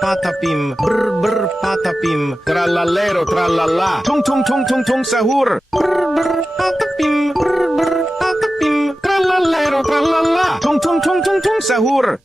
patapim, brr brr patapim, trallallero trallallà, tung tung tung tung tung sahur, brr brr patapim, trallallero trallallà, tung tung tung tung tung sahur.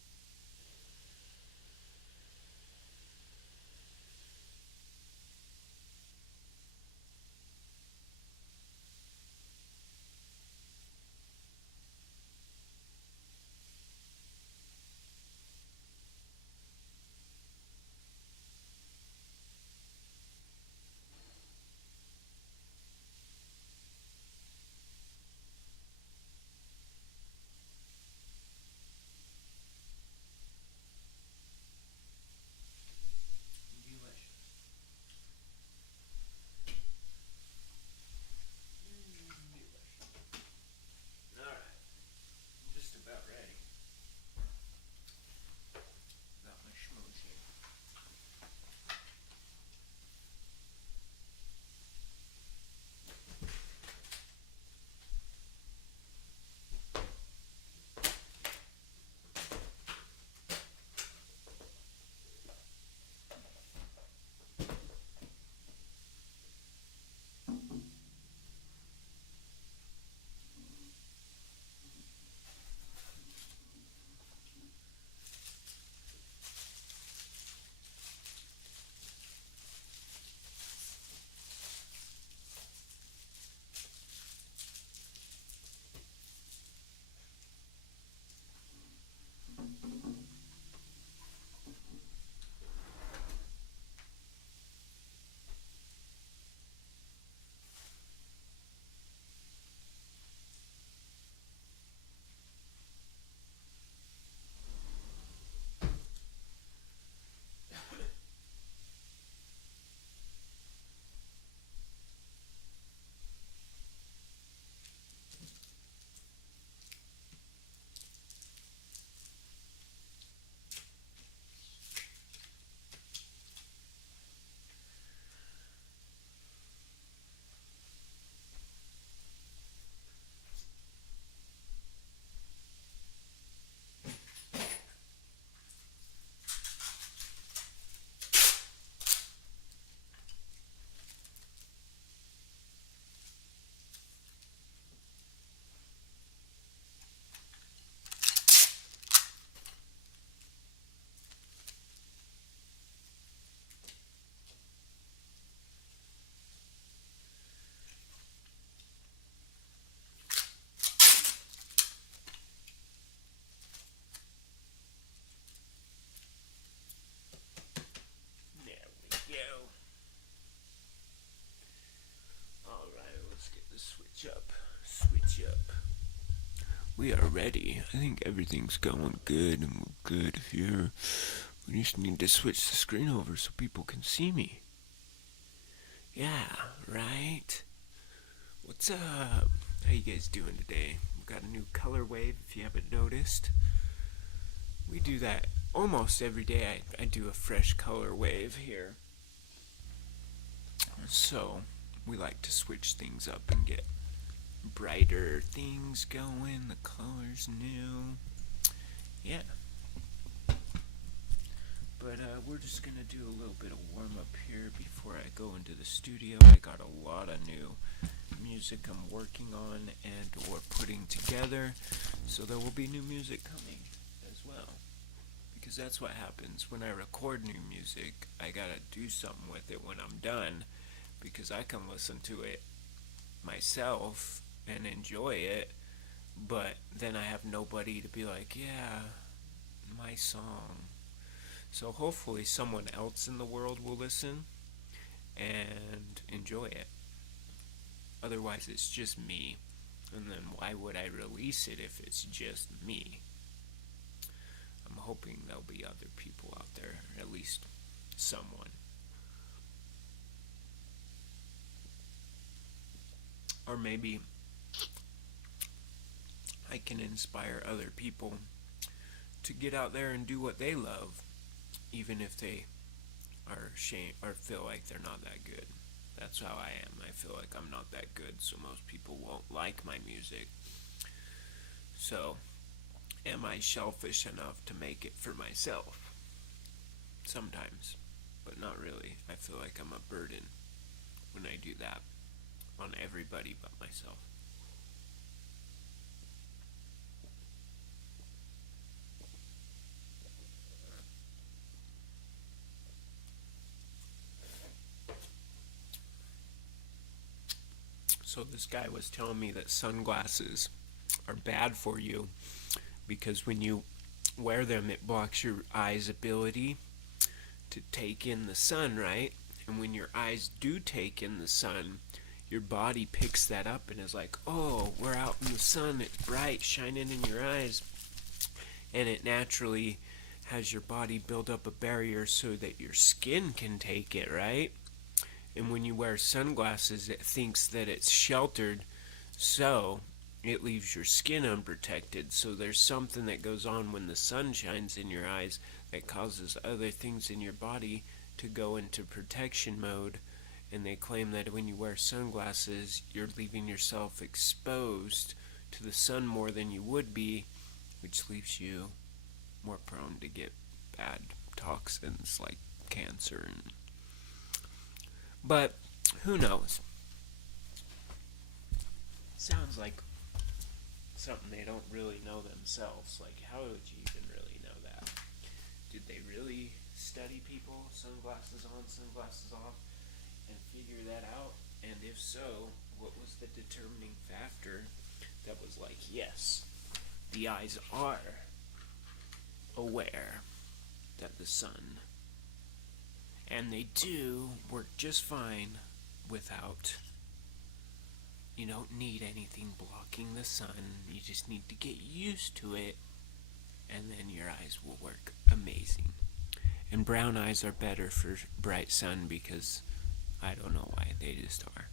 We are ready. I think everything's going good and we're good here. We just need to switch the screen over so people can see me. Yeah, right? What's up? How you guys doing today? We've got a new color wave if you haven't noticed. We do that almost every day. I do a fresh color wave here. So, we like to switch things up and get brighter things going, the colors new. Yeah. But we're just gonna do a little bit of warm up here before I go into the studio. I got a lot of new music I'm working on and or putting together, so there will be new music coming as well. Because that's what happens when I record new music. I gotta do something with it when I'm done, because I can listen to it myself and enjoy it, but then I have nobody to be like, yeah, my song. So hopefully someone else in the world will listen and enjoy it. Otherwise it's just me, and then why would I release it if it's just me? I'm hoping there'll be other people out there, at least someone. Or maybe I can inspire other people to get out there and do what they love, even if they are ashamed or feel like they're not that good. That's how I am. I feel like I'm not that good, so most people won't like my music. So, am I selfish enough to make it for myself? sometimes, but not really. I feel like I'm a burden when I do that on everybody but myself. So this guy was telling me that sunglasses are bad for you because when you wear them, it blocks your eyes' ability to take in the sun, right? And when your eyes do take in the sun, your body picks that up and is like, oh, we're out in the sun, it's bright, shining in your eyes. And it naturally has your body build up a barrier so that your skin can take it, right? And when you wear sunglasses, it thinks that it's sheltered, so it leaves your skin unprotected. So there's something that goes on when the sun shines in your eyes that causes other things in your body to go into protection mode. And they claim that when you wear sunglasses, you're leaving yourself exposed to the sun more than you would be, which leaves you more prone to get bad toxins like cancer. But who knows? Sounds like something they don't really know themselves. Like, how would you even really know that? Did they really study people, sunglasses on, sunglasses off, and figure that out? And if so, what was the determining factor that was like, yes, the eyes are aware that the sun, and they do work just fine without, you don't need anything blocking the sun, you just need to get used to it, and then your eyes will work amazing. And brown eyes are better for bright sun because I don't know why, they just are.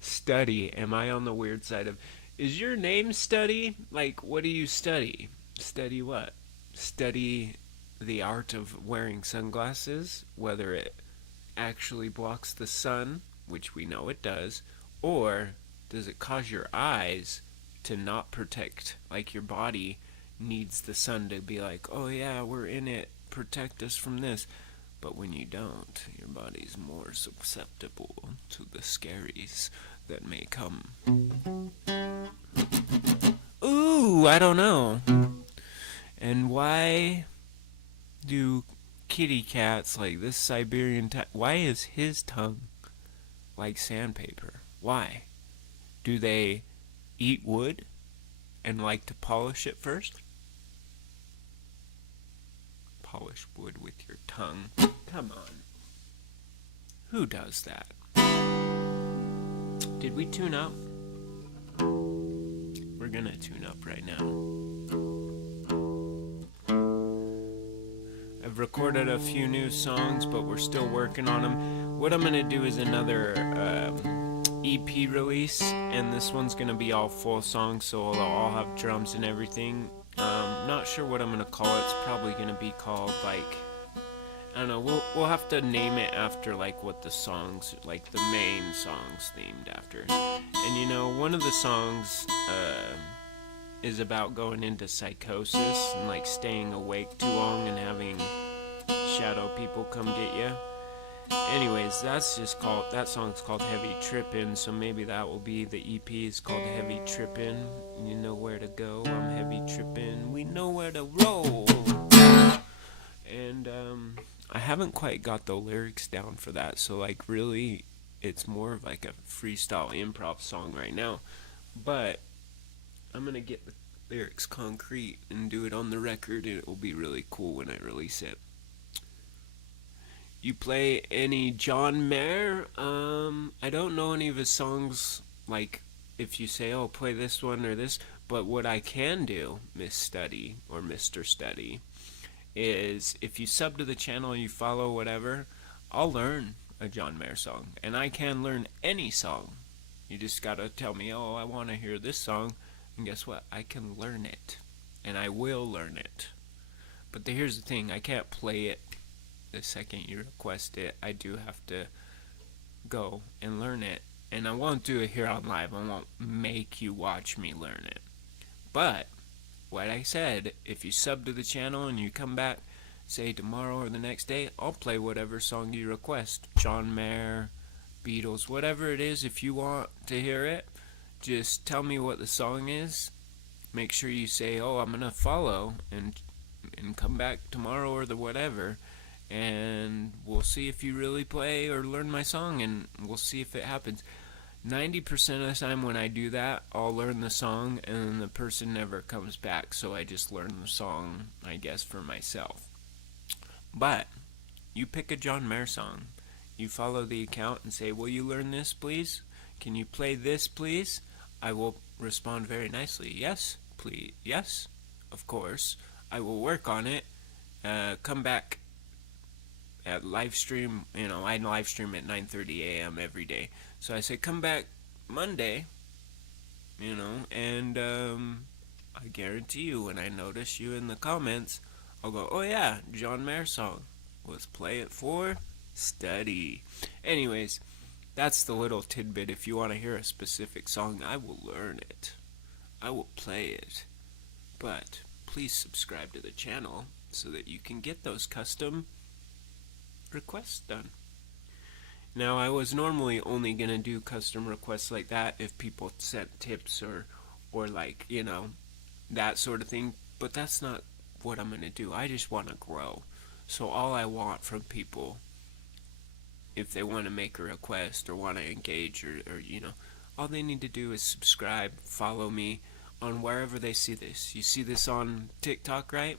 Study, am I on the weird side of, is your name Study? Like, what do you study? Study what? Study the art of wearing sunglasses, whether it actually blocks the sun, which we know it does, or does it cause your eyes to not protect, like your body needs the sun to be like, oh yeah, we're in it, protect us from this. But when you don't, your body's more susceptible to the scaries that may come. Ooh, I don't know. And why do kitty cats like this Siberian why is his tongue like sandpaper? Why? Do they eat wood and like to polish it first? Polish wood with your tongue. Come on. Who does that? Did we tune up? We're gonna tune up right now. I've recorded a few new songs, but we're still working on them. What I'm gonna do is another EP release, and this one's gonna be all full songs, so it'll all have drums and everything. Not sure what I'm gonna call it. It's probably gonna be called like, I don't know. We'll have to name it after like what the songs, like the main songs, themed after. And you know, one of the songs is about going into psychosis and like staying awake too long and having shadow people come get you. Anyways, that song's called Heavy Trippin', so maybe that will be the EP is called Heavy Trippin'. You know where to go, I'm heavy trippin', we know where to roll. And I haven't quite got the lyrics down for that, so like really it's more of like a freestyle improv song right now. But I'm gonna get the lyrics concrete and do it on the record, and it will be really cool when I release it. You play any John Mayer? I don't know any of his songs, like if you say, oh, play this one or this, but what I can do, Miss Study or Mr. Study, is if you sub to the channel and you follow whatever, I'll learn a John Mayer song, and I can learn any song. You just gotta tell me, oh, I want to hear this song, and guess what? I can learn it, and I will learn it. But here's the thing, I can't play it the second you request it. I do have to go and learn it, and I won't do it here on live. I won't make you watch me learn it. But what I said, if you sub to the channel and you come back, say tomorrow or the next day, I'll play whatever song you request. John Mayer, Beatles, whatever it is. If you want to hear it, just tell me what the song is. Make sure you say, oh, I'm gonna follow, and come back tomorrow or the whatever, and we'll see if you really play or learn my song, and we'll see if it happens. 90% of the time when I do that, I'll learn the song and then the person never comes back, so I just learn the song, I guess, for myself. But you pick a John Mayer song, you follow the account and say, will you learn this, please? Can you play this, please? I will respond very nicely. Yes, please. Yes, of course. I will work on it. Come back at live stream. I live stream at 9:30 a.m. every day. So I say, come back Monday, and I guarantee you when I notice you in the comments, I'll go, oh yeah, John Mayer song. Let's play it for study. Anyways, that's the little tidbit. If you want to hear a specific song, I will learn it. I will play it. But please subscribe to the channel so that you can get those custom requests done. Now, I was normally only going to do custom requests like that if people sent tips or like, that sort of thing. But that's not what I'm going to do. I just want to grow. So all I want from people, if they want to make a request or want to engage or all they need to do is subscribe, follow me on wherever they see this. You see this on TikTok, right?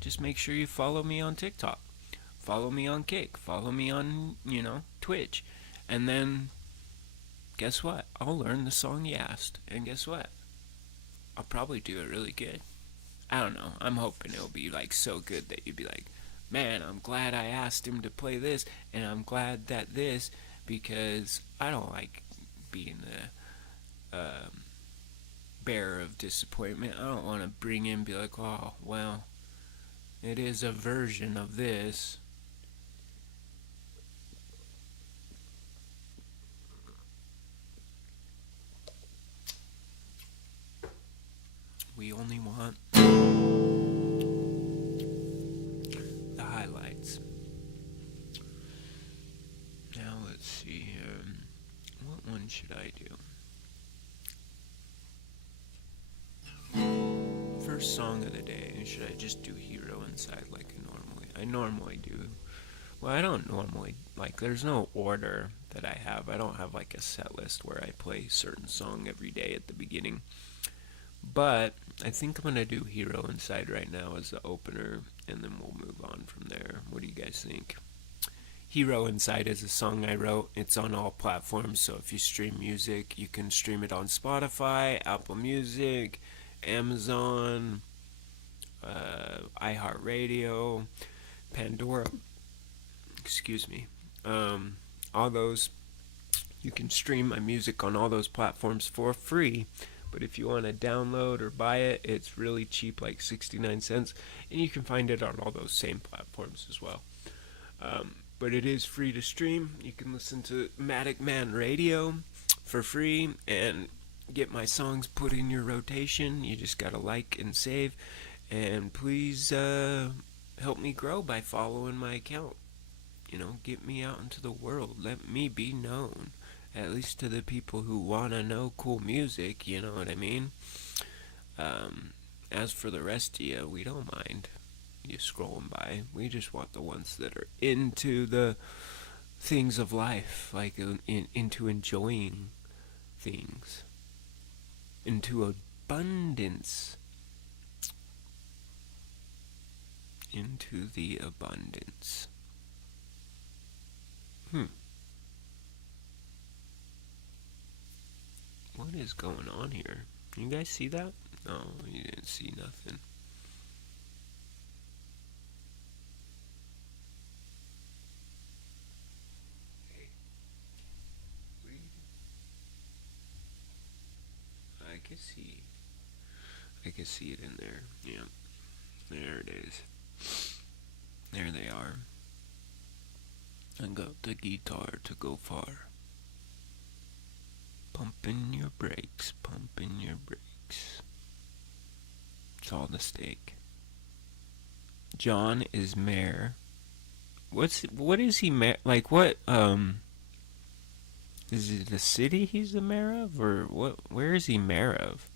Just make sure you follow me on TikTok. Follow me on Kick. Follow me on, Twitch. And then, guess what? I'll learn the song you asked. And guess what? I'll probably do it really good. I don't know. I'm hoping it'll be like so good that you'd be like, man, I'm glad I asked him to play this, and I'm glad that this, because I don't like being the bearer of disappointment. I don't want to bring in and be like, oh, well, it is a version of this. We only want the highlights. Now let's see here. What one should I do? First song of the day. Should I just do Hero Inside like I normally do? Well, I don't normally, there's no order that I have. I don't have like a set list where I play a certain song every day at the beginning. But I think I'm going to do Hero Inside right now as the opener, and then we'll move on from there. What do you guys think? Hero Inside is a song I wrote. It's on all platforms, so if you stream music, you can stream it on Spotify, Apple Music, Amazon, iHeartRadio, Pandora, all those. You can stream my music on all those platforms for free. But if you want to download or buy it, it's really cheap, like 69 cents. And you can find it on all those same platforms as well. But it is free to stream. You can listen to Matic Man Radio for free and get my songs put in your rotation. You just got to like and save. And please help me grow by following my account. Get me out into the world. Let me be known. At least to the people who want to know cool music, you know what I mean? As for the rest of you, we don't mind you scrolling by. We just want the ones that are into the things of life, like into enjoying things, into abundance, into the abundance. What is going on here? You guys see that? No, you didn't see nothing. Hey, I can see it in there. Yeah, there it is. There they are. I got the guitar to go far. Pumping your brakes, pumping your brakes. It's all the steak. John is mayor. What is he mayor? Like what? Is it the city he's the mayor of, or what? Where is he mayor of?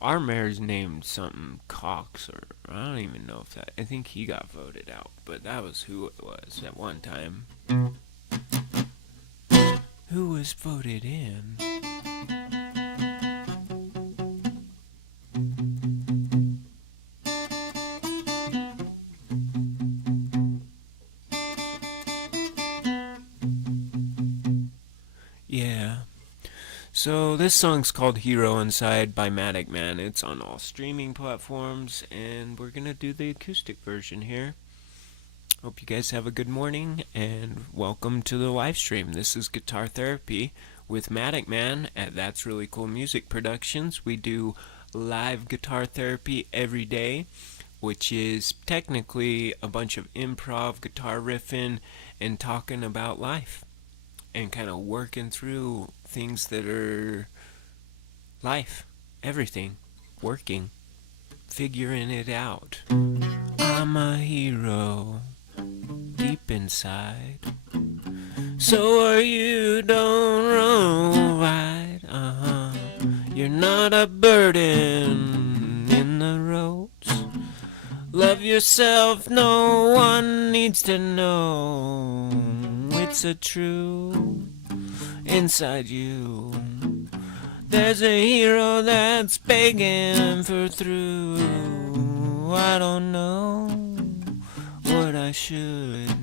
Our mayor's named something Cox, or I don't even know if that. I think he got voted out, but that was who it was at one time. Who was voted in? Yeah. So this song's called Hero Inside by Matic Man. It's on all streaming platforms, and we're gonna do the acoustic version here. Hope you guys have a good morning, and welcome to the live stream. This is Guitar Therapy with Matic Man at That's Really Cool Music Productions. We do live guitar therapy every day, which is technically a bunch of improv, guitar riffing, and talking about life, and kind of working through things that are life, everything, working, figuring it out. I'm a hero, deep inside. So are you, don't roll right, You're not a burden in the roads. Love yourself, no one needs to know. It's a true inside you. There's a hero that's begging for through. I don't know what I should.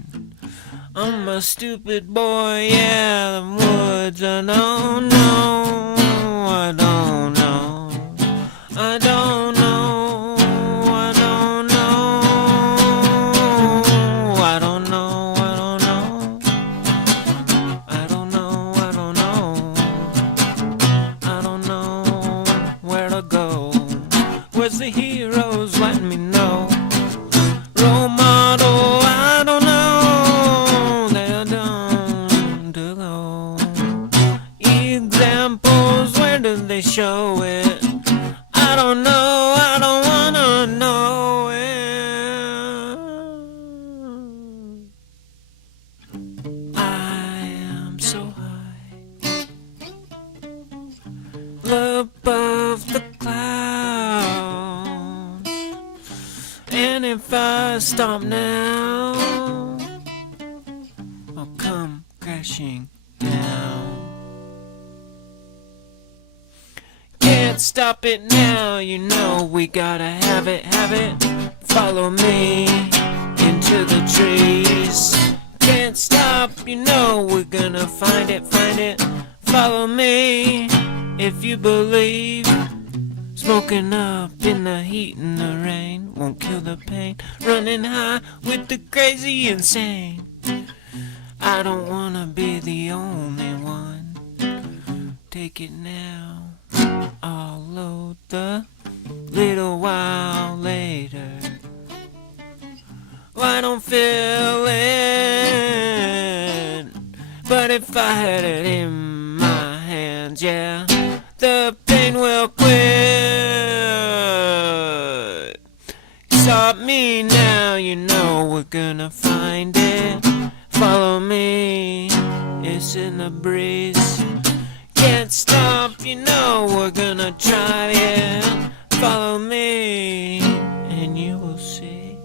I'm a stupid boy, yeah, the woods. I don't know, I don't know, I don't know, I don't know, I don't know, I don't know, I don't know, I don't know, I don't know where to go. Where's the heroes? Let me know. Role model, I don't know. Examples, where do they show it? I don't know, I don't wanna know it. I am so high above the clouds, and if I stop now, I'll come crashing down. Can't stop it now, you know we gotta have it, have it. Follow me into the trees. Can't stop, you know we're gonna find it, find it. Follow me if you believe. Smoking up in the heat and the rain won't kill the pain. Running high with the crazy insane. I don't wanna be the only one. Take it now, I'll load the little while later. I don't feel it, but if I had it in my hands, yeah, the pain will quit. Stop me now, you know we're gonna find it. Follow me, it's in the breeze. Can't stop, you know we're gonna try it. Follow me, and you will see.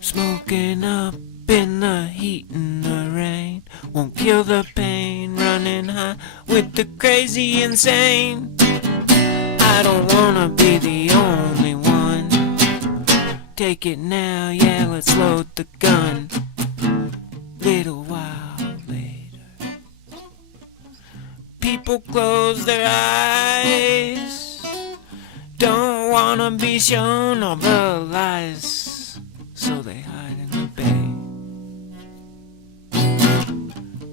Smoking up in the heat and the rain won't kill the pain. Running high with the crazy insane. I don't wanna be the only one. Take it now, yeah, let's load the gun. Little while later, people close their eyes. Don't wanna be shown all the lies, so they hide in the bay.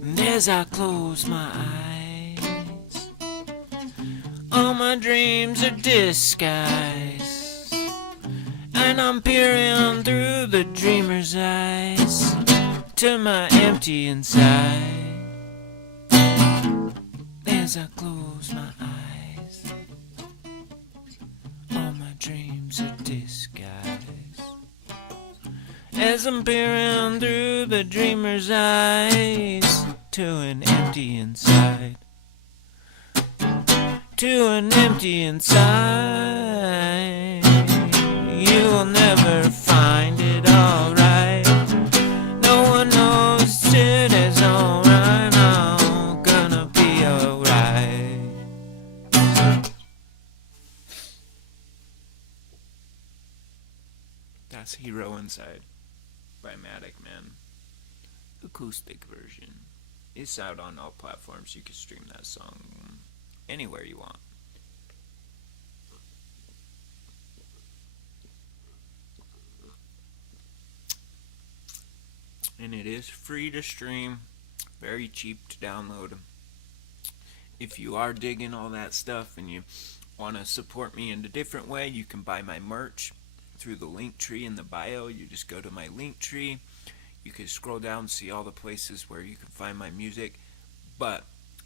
And as I close my eyes, all my dreams are disguised, and I'm peering through the dreamer's eyes to my empty inside. As I close my eyes, dreams a disguise. As I'm peering through the dreamer's eyes to an empty inside. To an empty inside. You'll never find it alright. No one knows it is alright. I'm gonna be alright. That's Hero Inside by Matic Man. Acoustic version. It's out on all platforms. You can stream that song anywhere you want. And it is free to stream, very cheap to download. If you are digging all that stuff and you want to support me in a different way, you can buy my merch through the link tree in the bio. You just go to my link tree. You can scroll down and see all the places where you can find my music. But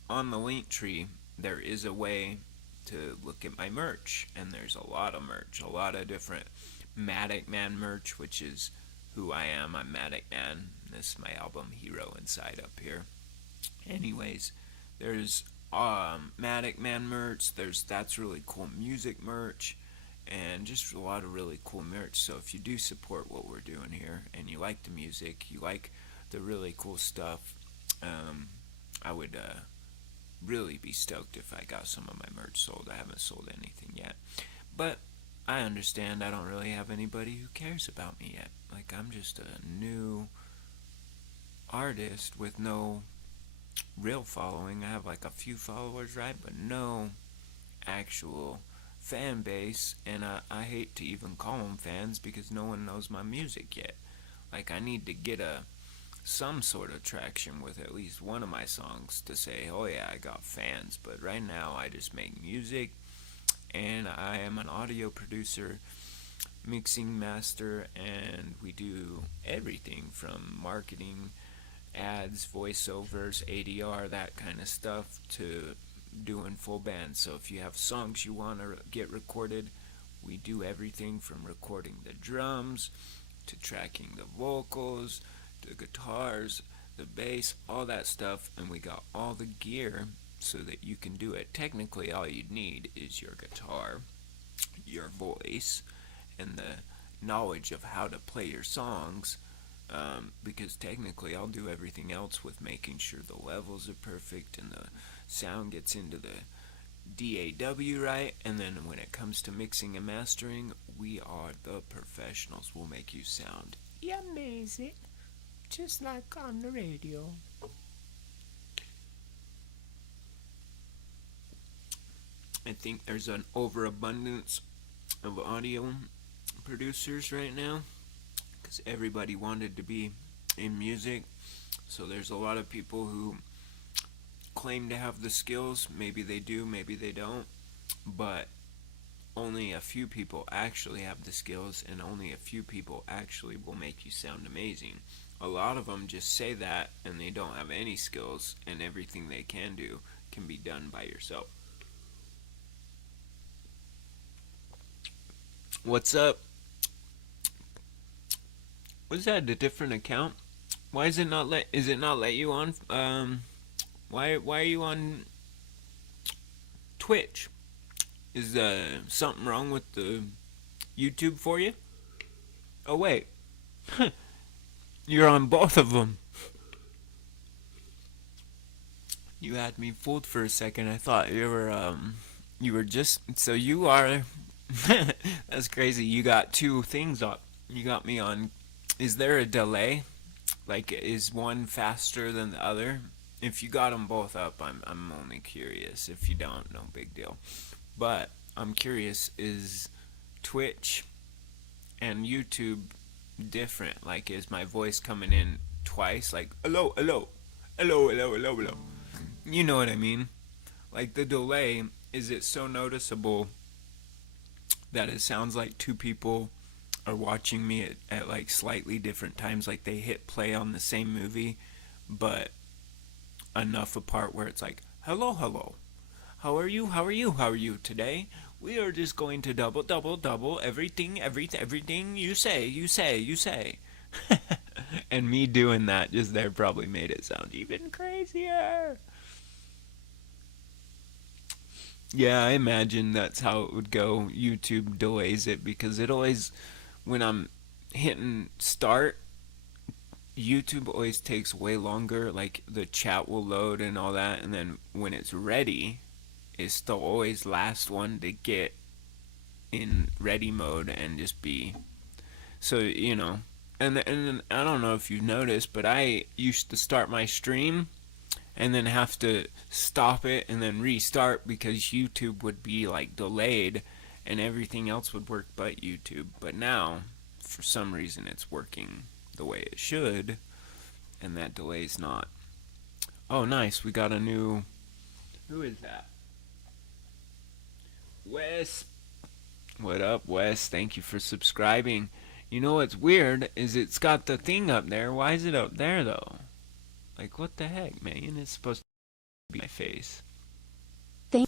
on the link tree, there is a way to look at my merch. And there's a lot of merch, a lot of different Matic Man merch, which is who I am. I'm Matic Man. This is my album Hero Inside up here. Anyways, there's Matic Man merch. There's That's Really Cool Music merch. And just a lot of really cool merch. So if you do support what we're doing here and you like the music, you like the really cool stuff, I would really be stoked if I got some of my merch sold. I haven't sold anything yet, but I understand I don't really have anybody who cares about me yet. Like, I'm just a new artist with no real following. I have like a few followers, right, but no actual fan base, and I hate to even call them fans because no one knows my music yet. Like, I need to get some sort of traction with at least one of my songs to say, oh yeah, I got fans. But right now I just make music, and I am an audio producer, mixing, master, and we do everything from marketing, ads, voiceovers, ADR, that kind of stuff, to doing full band. So if you have songs you want to get recorded, we do everything from recording the drums to tracking the vocals, the guitars, the bass, all that stuff, and we got all the gear so that you can do it. Technically, all you'd need is your guitar, your voice, and the knowledge of how to play your songs, because technically I'll do everything else with making sure the levels are perfect and the sound gets into the DAW right, and then when it comes to mixing and mastering, we are the professionals. We'll make you sound amazing, just like on the radio. I think there's an overabundance of audio producers right now because everybody wanted to be in music. So there's a lot of people who claim to have the skills. Maybe they do, maybe they don't, but only a few people actually have the skills, and only a few people actually will make you sound amazing. A lot of them just say that and they don't have any skills, and everything they can do can be done by yourself. What's up? Was that a different account? Why is it not let you on why are you on Twitch? Is something wrong with the YouTube for you? Oh wait. You're on both of them. You had me fooled for a second. I thought you were just, so you are that's crazy. You got two things up. You got me on. Is there a delay? Like, is one faster than the other? If you got them both up, I'm only curious. If you don't, no big deal. But I'm curious, is Twitch and YouTube different? Like, is my voice coming in twice? Like, hello, hello, hello, hello, hello, hello. You know what I mean? Like, the delay, is it so noticeable that it sounds like two people are watching me at like slightly different times? Like, they hit play on the same movie, but enough apart where it's like, hello, hello, how are you, how are you, how are you today? We are just going to double, double, double everything you say. And me doing that just there probably made it sound even crazier. Yeah, I imagine that's how it would go. YouTube delays it because it always, when I'm hitting start, YouTube always takes way longer. Like the chat will load and all that, and then when it's ready, it's the always last one to get in ready mode and just be. So and I don't know if you've noticed, but I used to start my stream and then have to stop it and then restart because YouTube would be like delayed and everything else would work but YouTube. But now, for some reason, it's working the way it should, and that delay's not. Oh, nice. We got a new. Who is that? Wes. What up, Wes? Thank you for subscribing. You know what's weird is it's got the thing up there. Why is it up there though? Like what the heck, man? It's supposed to be my face. Thank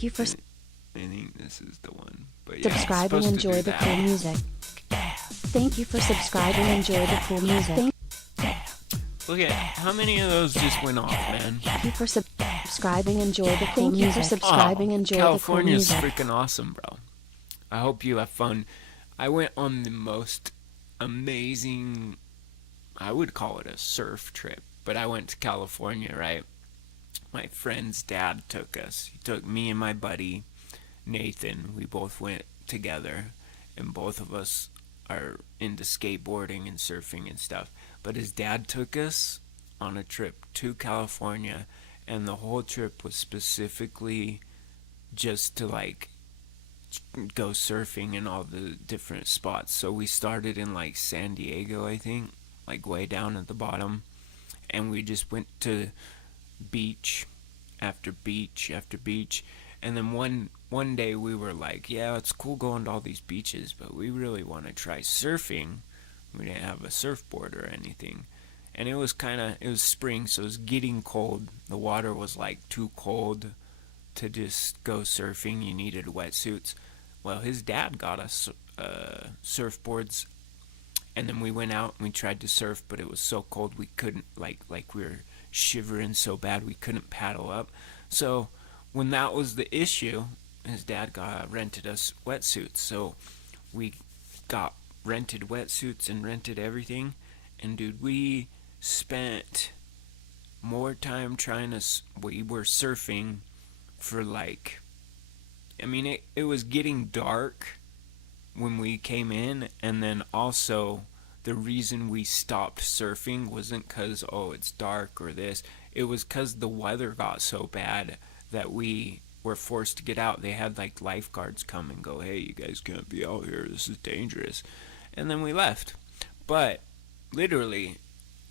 you for I think this is the one. But yeah, subscribing. Enjoy the cool music. Thank you for subscribing. Enjoy the cool music. Look at how many of those just went off, man. Thank you for subscribing. Enjoy the cool music. Thank you for subscribing. Enjoy the cool California's music. freaking awesome, bro. I hope you have fun. I went on the most amazing, I would call it a surf trip, but I went to California, right? My friend's dad took us. He took me and my buddy, Nathan. We both went together, and both of us are into skateboarding and surfing and stuff. But his dad took us on a trip to California, and the whole trip was specifically just to like go surfing in all the different spots. So we started in like San Diego, I think, like way down at the bottom, and we just went to beach after beach after beach. And then one day we were like, yeah, it's cool going to all these beaches, but we really want to try surfing. We didn't have a surfboard or anything, and it was spring, so it was getting cold. The water was like too cold to just go surfing. You needed wetsuits. Well, his dad got us surfboards, and then we went out and we tried to surf, but it was so cold we couldn't, like we were shivering so bad we couldn't paddle up. So when that was the issue, his dad rented us wetsuits. So we got rented wetsuits and rented everything, and dude, we spent more time we were surfing for like, I mean, it was getting dark when we came in, and then also the reason we stopped surfing wasn't because, oh, it's dark or this. It was because the weather got so bad that we were forced to get out. They had like lifeguards come and go, hey, you guys can't be out here, this is dangerous. And then we left. But literally,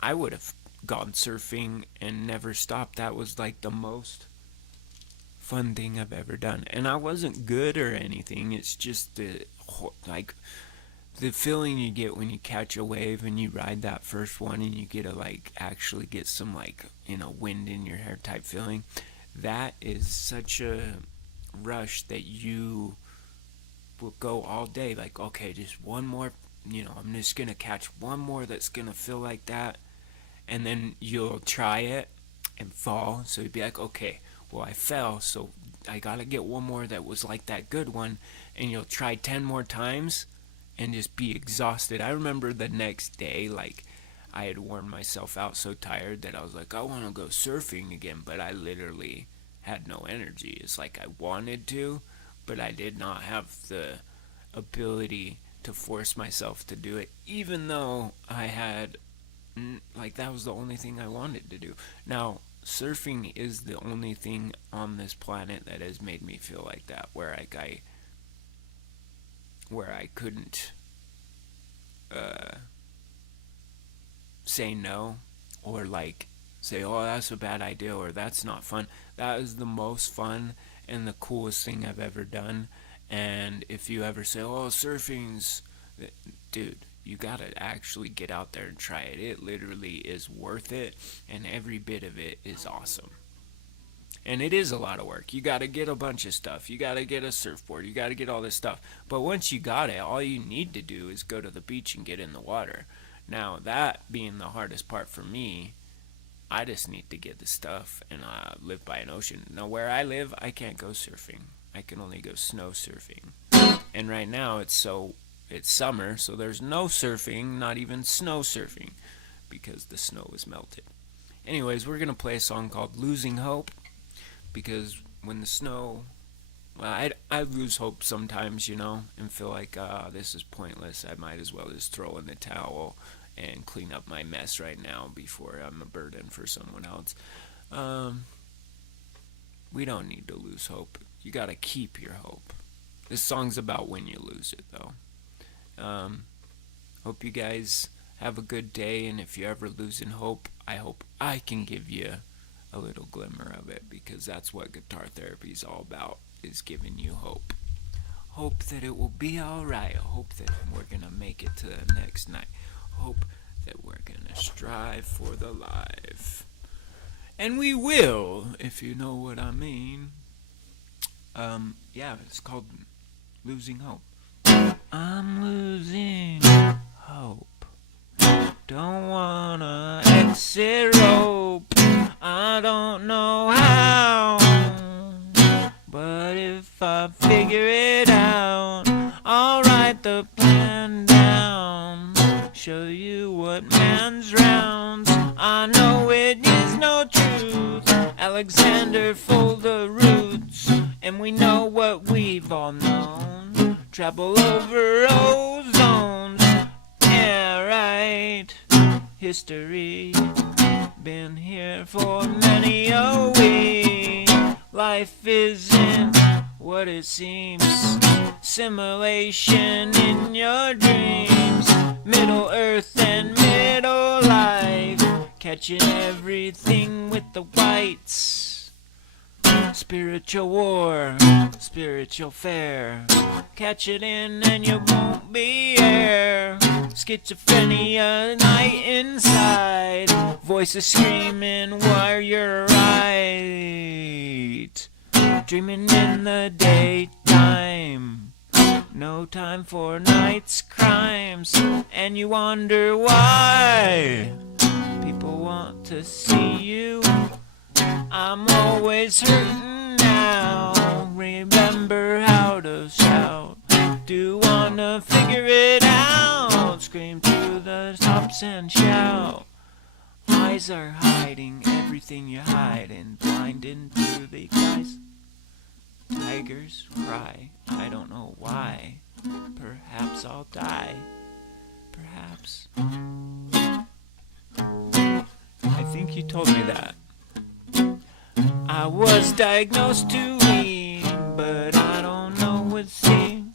I would have gone surfing and never stopped. That was like the most fun thing I've ever done. And I wasn't good or anything. It's just the feeling you get when you catch a wave and you ride that first one and you get to like actually get some like, wind in your hair type feeling. That is such a rush that you will go all day like, okay, just one more, I'm just gonna catch one more that's gonna feel like that. And then you'll try it and fall, so you'd be like, okay, well, I fell, so I gotta get one more that was like that good one. And you'll try 10 more times and just be exhausted. I remember the next day, like, I had worn myself out so tired that I was like, I want to go surfing again, but I literally had no energy. It's like I wanted to, but I did not have the ability to force myself to do it, even though I had, like, that was the only thing I wanted to do. Now, surfing is the only thing on this planet that has made me feel like that, where I couldn't say no, or like say, oh, that's a bad idea, or that's not fun. That is the most fun and the coolest thing I've ever done. And if you ever say, oh, surfing's, dude, you gotta actually get out there and try it. It literally is worth it, and every bit of it is awesome. And it is a lot of work. You got to get a bunch of stuff. You got to get a surfboard. You got to get all this stuff. But once you got it, all you need to do is go to the beach and get in the water. Now, that being the hardest part for me, I just need to get the stuff and live by an ocean. Now, where I live, I can't go surfing. I can only go snow surfing. And right now, it's summer, so there's no surfing, not even snow surfing, because the snow is melted. Anyways, we're going to play a song called Losing Hope, because when the snow, well, I lose hope sometimes, and feel like, this is pointless. I might as well just throw in the towel and clean up my mess right now before I'm a burden for someone else. We don't need to lose hope. You got to keep your hope. This song's about when you lose it, though. Hope you guys have a good day, and if you're ever losing hope, I hope I can give you a little glimmer of it, because that's what guitar therapy is all about, is giving you hope. Hope that it will be alright. Hope that we're gonna make it to the next night. Hope that we're gonna strive for the life. And we will, if you know what I mean. Yeah, it's called Losing Hope. I'm losing hope. Don't wanna exit rope. I don't know how, but if I figure it out, I'll write the plan down. Show you what man's rounds. I know it is no truth. Alexander full the roots, and we know what we've all known. Travel over ozones. Yeah, right. History been here for many a week. Life isn't what it seems. Simulation in your dreams. Middle earth and middle life. Catching everything with the whites. Spiritual war, spiritual fair. Catch it in and you won't be here. Schizophrenia night inside. Voices screaming while you're right. Dreaming in the daytime. No time for night's crimes. And you wonder why people want to see you. I'm always hurting now. Remember how to shout. Do wanna figure it out. Scream to the tops and shout. Eyes are hiding everything you hide, and blinding to the eyes. Tigers cry, I don't know why. Perhaps I'll die. Perhaps. I think you told me that. I was diagnosed to lean, but I don't know what's seen.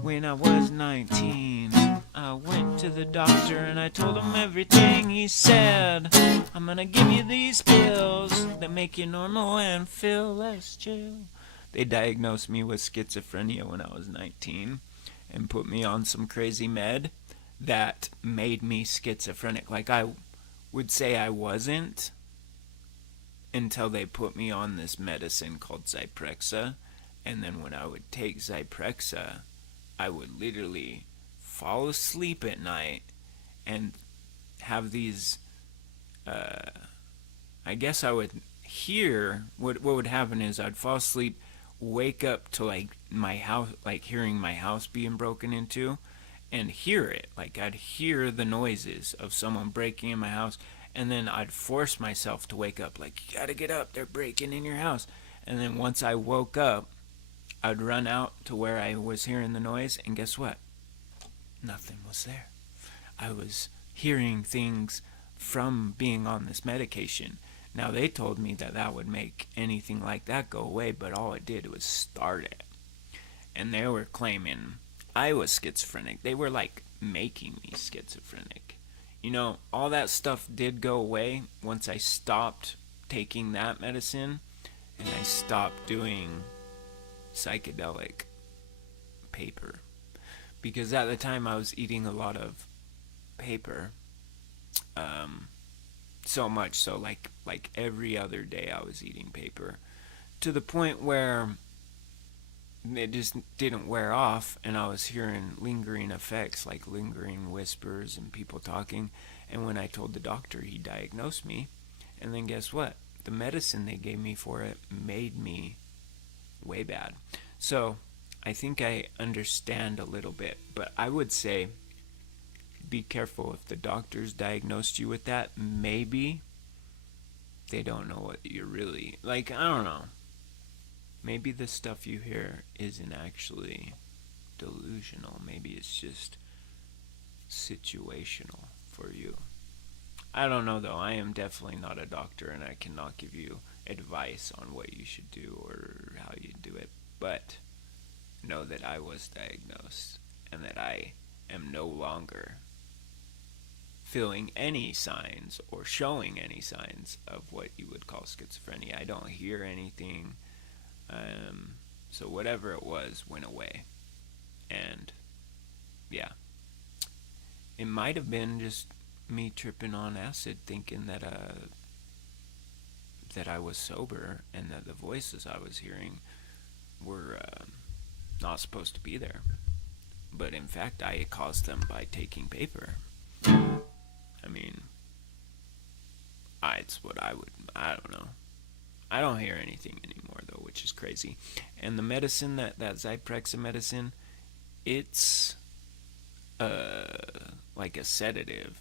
When I was 19, I went to the doctor and I told him everything. He said, I'm gonna give you these pills that make you normal and feel less chill. They diagnosed me with schizophrenia when I was 19 and put me on some crazy med that made me schizophrenic. Like, I would say I wasn't until they put me on this medicine called Zyprexa. And then when I would take Zyprexa, I would literally fall asleep at night and have these, I guess I would hear, what would happen is I'd fall asleep, wake up to like my house, like hearing my house being broken into, and hear it. Like, I'd hear the noises of someone breaking in my house, and then I'd force myself to wake up, like, you gotta get up, they're breaking in your house. And then once I woke up, I'd run out to where I was hearing the noise, and guess what? Nothing was there. I was hearing things from being on this medication. Now, they told me that that would make anything like that go away, but all it did was start it. And they were claiming I was schizophrenic. They were like making me schizophrenic. You know, all that stuff did go away once I stopped taking that medicine and I stopped doing psychedelic paper. Because at the time I was eating a lot of paper. So much so, like every other day I was eating paper. to the point where it just didn't wear off, and I was hearing lingering effects, like lingering whispers and people talking. And when I told the doctor, he diagnosed me. And then guess what? The medicine they gave me for it made me way bad. So I think I understand a little bit, but I would say be careful. If the doctors diagnosed you with that, maybe they don't know what you're really, like, I don't know. Maybe the stuff you hear isn't actually delusional. Maybe it's just situational for you. I don't know though. I am definitely not a doctor, and I cannot give you advice on what you should do or how you do it. But know that I was diagnosed, and that I am no longer feeling any signs or showing any signs of what you would call schizophrenia. I don't hear anything. So whatever it was went away. And yeah, it might have been just me tripping on acid, thinking that that I was sober, and that the voices I was hearing were not supposed to be there. But in fact, I caused them by taking paper. I mean, it's what I don't know. I don't hear anything anymore though, which is crazy. And the medicine, that Zyprexa medicine, it's like a sedative.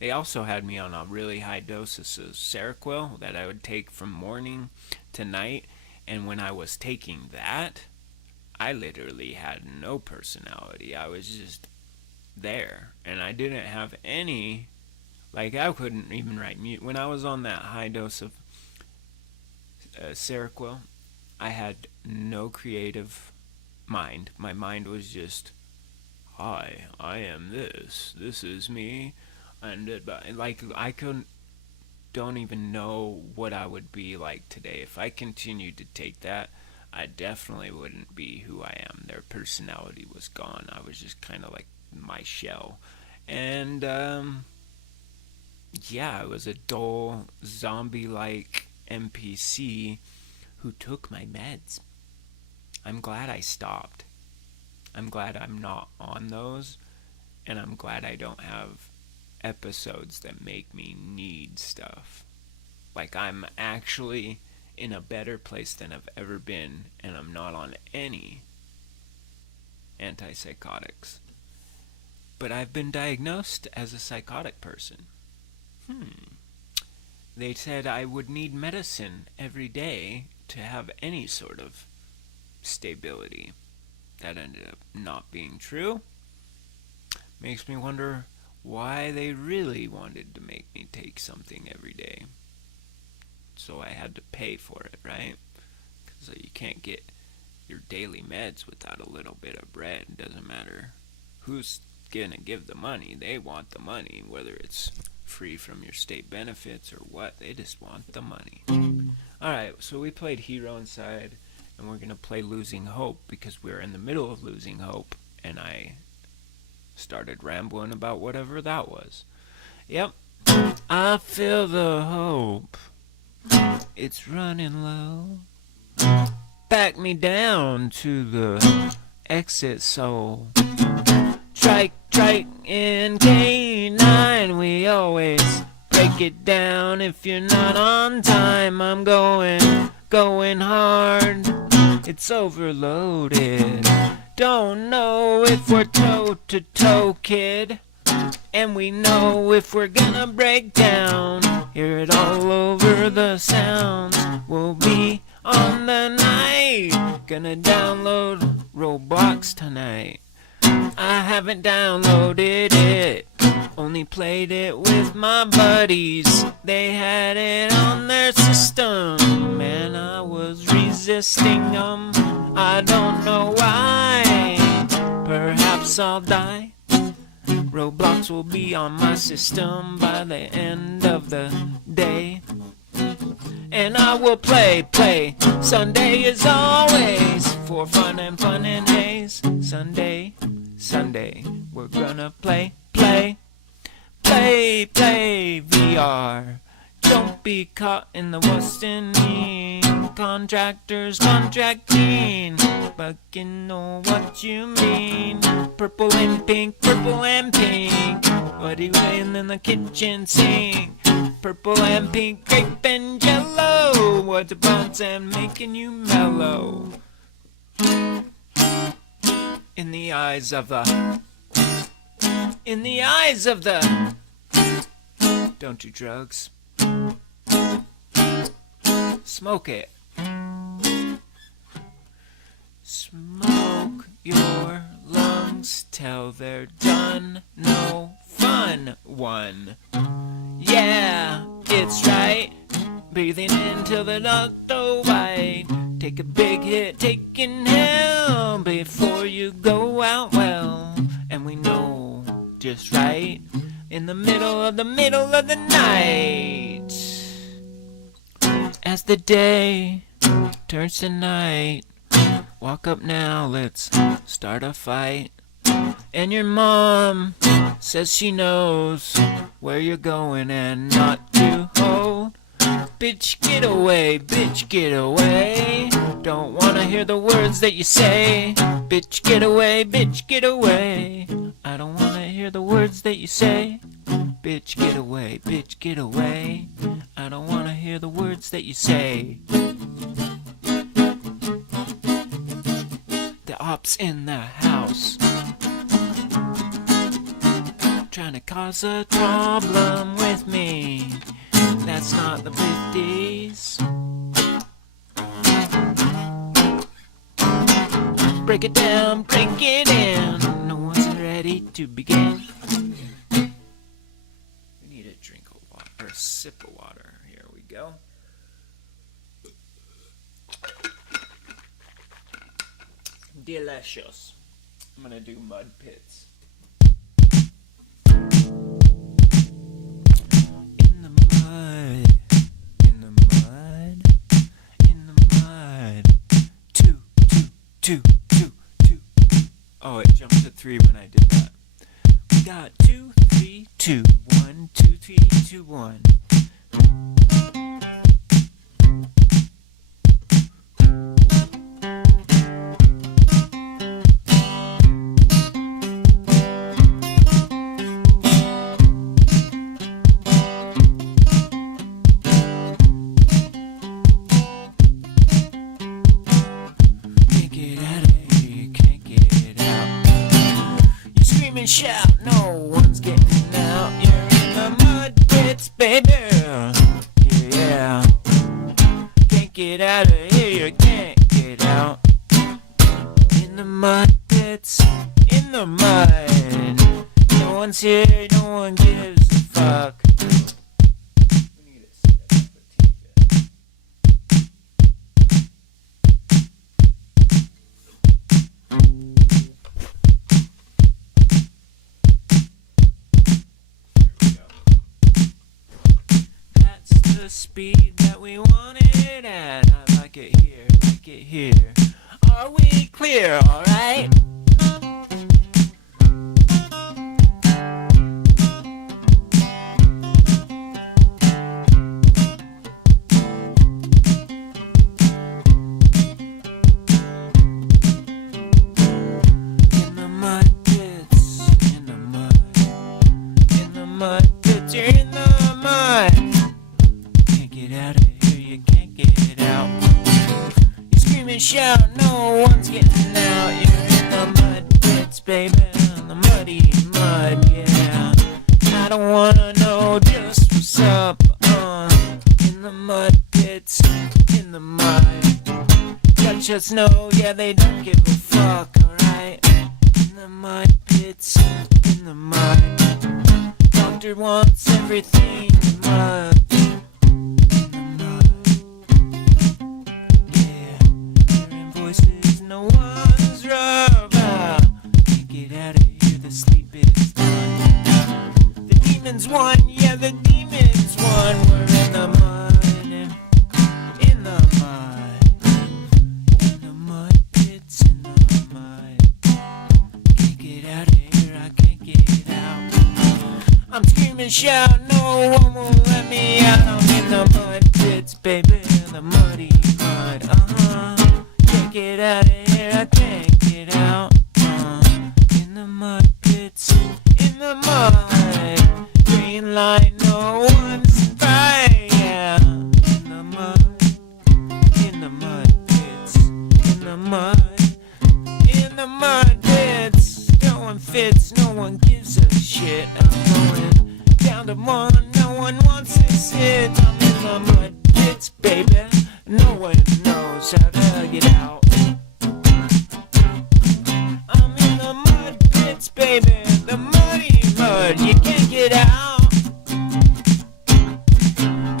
They also had me on a really high dose of Seroquel that I would take from morning to night. And when I was taking that, I literally had no personality. I was just there. And I didn't have any, like, I couldn't even write music. When I was on that high dose of Seroquel, I had no creative mind. My mind was just, hi, I am this is me, and like, I don't even know what I would be like today. If I continued to take that, I definitely wouldn't be who I am. Their personality was gone. I was just kind of like my shell. And yeah, I was a dull, zombie-like NPC who took my meds. I'm glad I stopped. I'm glad I'm not on those, and I'm glad I don't have episodes that make me need stuff. Like, I'm actually in a better place than I've ever been, and I'm not on any antipsychotics. But I've been diagnosed as a psychotic person. They said I would need medicine every day to have any sort of stability. That ended up not being true. Makes me wonder why they really wanted to make me take something every day. So I had to pay for it, right? Because you can't get your daily meds without a little bit of bread. It doesn't matter who's gonna give the money. They want the money, whether it's free from your state benefits or what. They just want the money. Alright, so we played Hero Inside, and we're gonna play Losing Hope because we're in the middle of losing hope, and I started rambling about whatever that was. Yep, I feel the hope, it's running low. Back me down to the exit soul. Trike in K9, we always break it down. If you're not on time, I'm going hard. It's overloaded. Don't know if we're toe to toe, kid. And we know if we're gonna break down. Hear it all over the sounds. We'll be on the night. Gonna download Roblox tonight. I haven't downloaded it, only played it with my buddies. They had it on their system, and I was resisting them. I don't know why, perhaps I'll die. Roblox will be on my system by the end of the day. And I will play. Sunday is always for fun and haze. Sunday, we're gonna play VR. Don't be caught in the worst in me. contractors contracting, but you know what you mean. Purple and pink, purple and pink. What are you laying in the kitchen sink? Purple and pink, grape and jello. What's the buns and making you mellow? In the eyes of the don't do drugs. Smoke it. Smoke your lungs till they're done. No fun one. Yeah, it's right. Breathing in till they're not so white. Take a big hit, taking hell before you go out well. And we know just right. In the middle of the night. As the day turns to night. Walk up now, let's start a fight. And your mom says she knows where you're going and not to hold. Bitch, get away, bitch, get away. Don't wanna hear the words that you say. Bitch, get away, bitch, get away. I don't wanna hear the words that you say. Bitch, get away, bitch, get away. I don't wanna hear the words that you say. The ops in the house, trying to cause a problem with me. That's not the 50s. Break it down, break it in. No one's ready to begin. We need a drink of water, or a sip of water. Here we go. Delicious. I'm gonna do mud pits. In the mud, in the mud, in the mud. Two. Oh, it jumped to 3 when I did that. We got 2, 3, 2, 1, 2, 3, 2, 1. Shout, no one's getting out. You're in the mud pits, baby. Yeah. Can't get out of here, you can't get out. In the mud pits, in the mud. No one's here, no one gives a fuck. We need a step of the speed that we want it at. I like it here, like it here. Are we clear, alright? In the mud pits, in the mud. In the mud pits, you're in the mud. Get out of here, you can't get out. You scream and shout, no one's getting out. You're in the mud pits, baby, in the muddy mud, yeah. I don't wanna know just what's up, in the mud pits, in the mud. Gunshots know, yeah, they don't give a fuck, alright. In the mud pits, in the mud. Doctor wants everything in the mud. No one's rubber. Can't get out of here, the sleep is done. The demons won, yeah, the demons won. We're in the mud, in the mud. In the mud pits, in the mud. Can't get out of here, I can't get out. I'm screaming, shout, no one will let me out. I'm in the mud pits, baby, in the muddy mud. get out of here, I can't get out. In the mud pits, in the mud. Green light, no one's right. Yeah. In the mud pits, in the mud, in the mud pits. No one fits, no one gives a shit. I'm going down to one, no one wants this hit. I'm in the mud pits, baby. No one knows how to get out. I'm in the mud pits, baby. The muddy mud, you can't get out.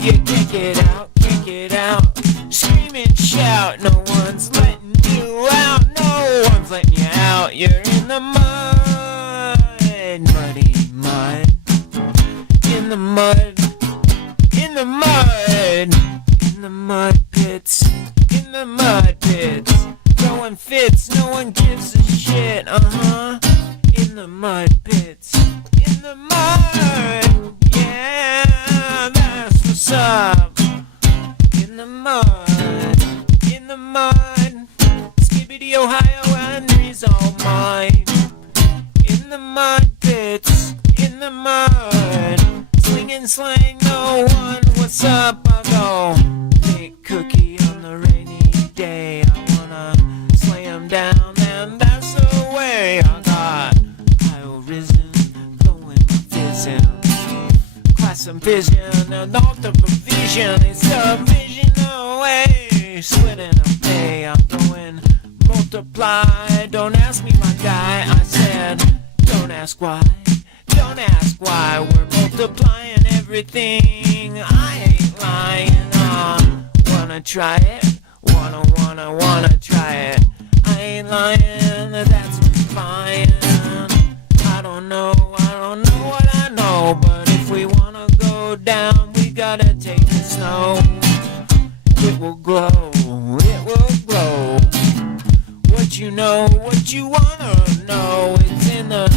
You can't get out, can't get out. Scream and shout, no one's letting you out. No one's letting you out. You're in the mud, muddy mud. In the mud, in the mud, in the mud pits, in the mud pits. No one fits, no one gives a shit. In the mud pits, in the mud. Yeah, that's what's up. In the mud, in the mud. Skibbity Ohio and he's all mine. In the mud pits, in the mud. Swinging slang, no one, what's up? I go make cookie on the rainy day. I wanna slam down and that's the way. I got high risen, blowing my vision. Class and vision, and all the provision. It's a vision away. Splitting away, I'm going multiply. Don't ask me, my guy. I said, don't ask why. Don't ask why. We're multiplying everything. I ain't lying. Wanna try it? Wanna try it. I ain't lying. That's fine. I don't know what I know. But if we wanna go down, we gotta take the snow. It will glow. It will glow. What you know, what you wanna know. It's in the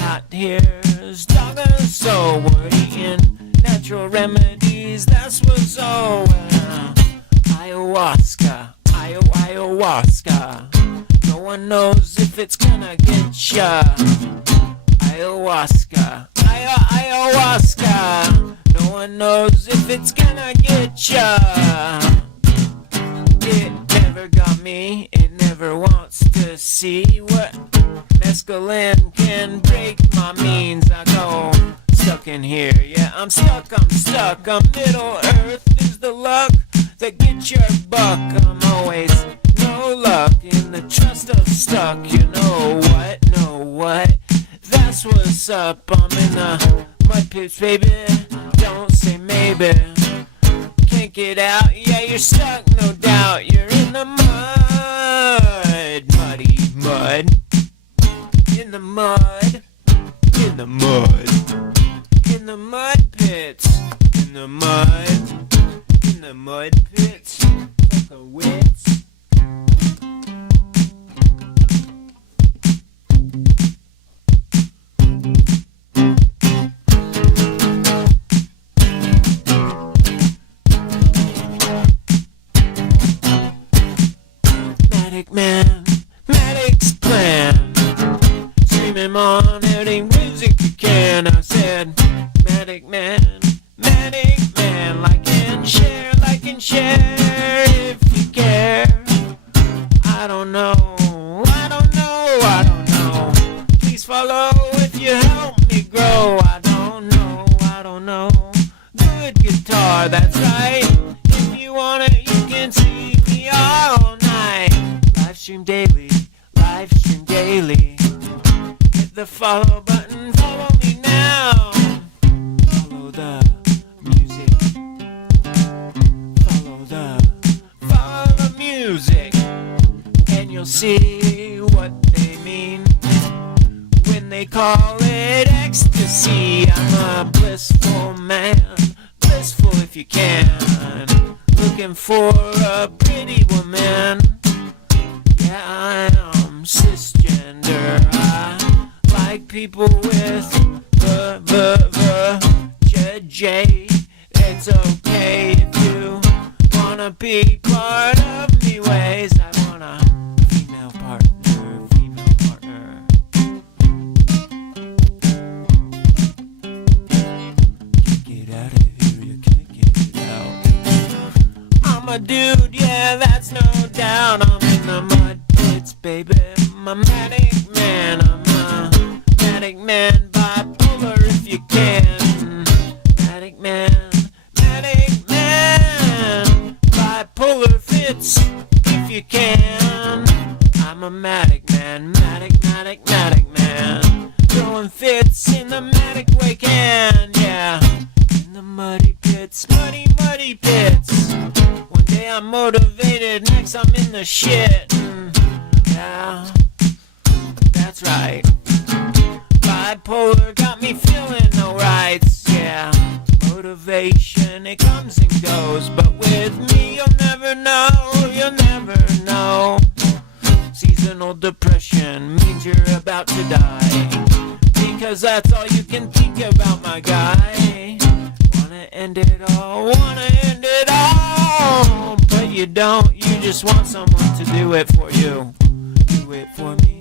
hot here's dogger, so we're eating natural remedies. That's what's so ayahuasca, ayahuasca. No one knows if it's gonna get ya. Ayahuasca, ayahuasca. No one knows if it's gonna get ya. It never got me, it never wants to see what mescaline can break my means. I go stuck in here, yeah, I'm stuck. I'm Middle Earth is the luck that gets your buck. I'm always no luck in the trust of stuck. You know what? That's what's up. I'm in the mud pits, baby. Don't say maybe. Can't get out, yeah, you're stuck, no doubt. You're in the mud, muddy mud. In the mud, in the mud, in the mud pits, in the mud pits, like a wits. Medic man, medic's plan. Scream him on any music you can. I said, medic man, like and share if you care. I don't know. Please follow if you help me grow. I don't know. Good guitar, that's right. If you want it, you can see me all night. Live stream daily. Hit the follow button, follow me now. Follow the music. Follow the music. And you'll see what they mean when they call it ecstasy. I'm a blissful man, blissful if you can. Looking for a pretty woman. Yeah, I am cisgender. I like people with the J. It's okay if you wanna be part of me ways. I wanna a dude, yeah, that's no doubt. I'm in the mud pits, baby. I'm a manic man. I'm a manic man, bipolar if you can. Manic man, bipolar fits if you can. I'm a manic man, manic man. Throwing fits in the manic way can, yeah. In the muddy pits, muddy pits. One day I'm motivated, next I'm in the shit. Yeah, that's right. Bipolar got me feeling no rights, yeah. Motivation, it comes and goes, but with me you'll never know. Seasonal depression means you're about to die, because that's all you can think about, my guy. Wanna end it all, but you don't, you just want someone to do it for you. Do it for me.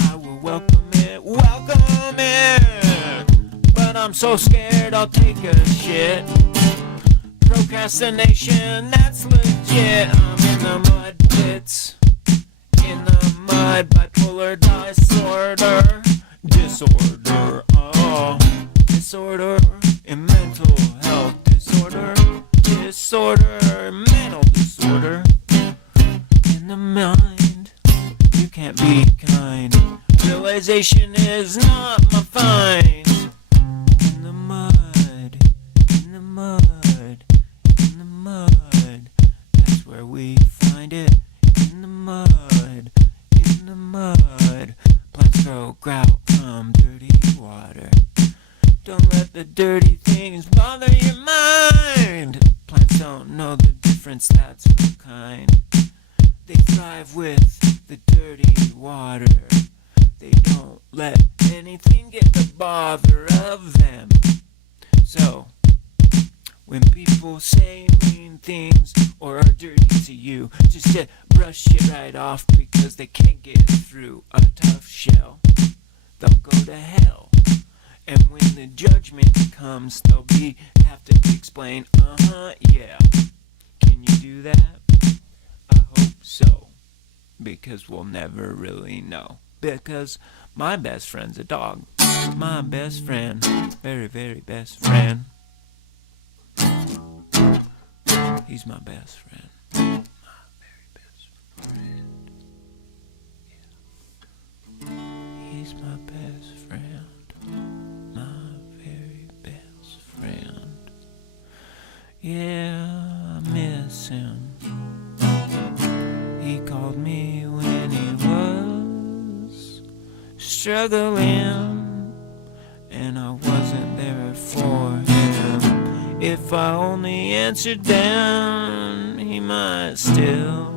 I will welcome it, but I'm so scared I'll take a shit. Procrastination, that's legit. I'm in the mud pits, in the mud, bipolar disorder, in mental health disorder, mental disorder. In the mind, you can't be kind. Realization is not my find. In the mud, that's where we find it. In the mud, plants grout from dirty water. Don't let the dirty things bother your mind. Plants don't know the difference, that's the kind. They thrive with the dirty water. They don't let anything get the bother of them. So, when people say mean things or are dirty to you, just brush it right off, because they can't get through a tough shell. They'll go to hell. And when the judgment comes, they'll have to explain, yeah. Can you do that? I hope so. Because we'll never really know. Because my best friend's a dog. My best friend. Very, very best friend. He's my best friend. My very best friend. Yeah. He's my best friend. My very best friend. Yeah, I miss him. He called me when he was struggling, and I wasn't there for him. If I only answered then, he might still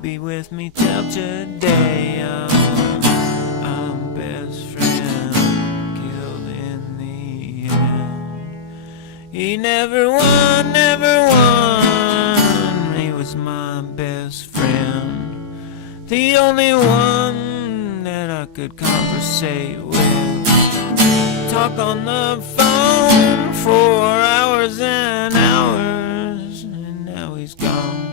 be with me till today. I'm best friend, killed in the end. He never won. He was my best friend, the only one that I could conversate with. Talk on the phone for hours and hours, and now he's gone.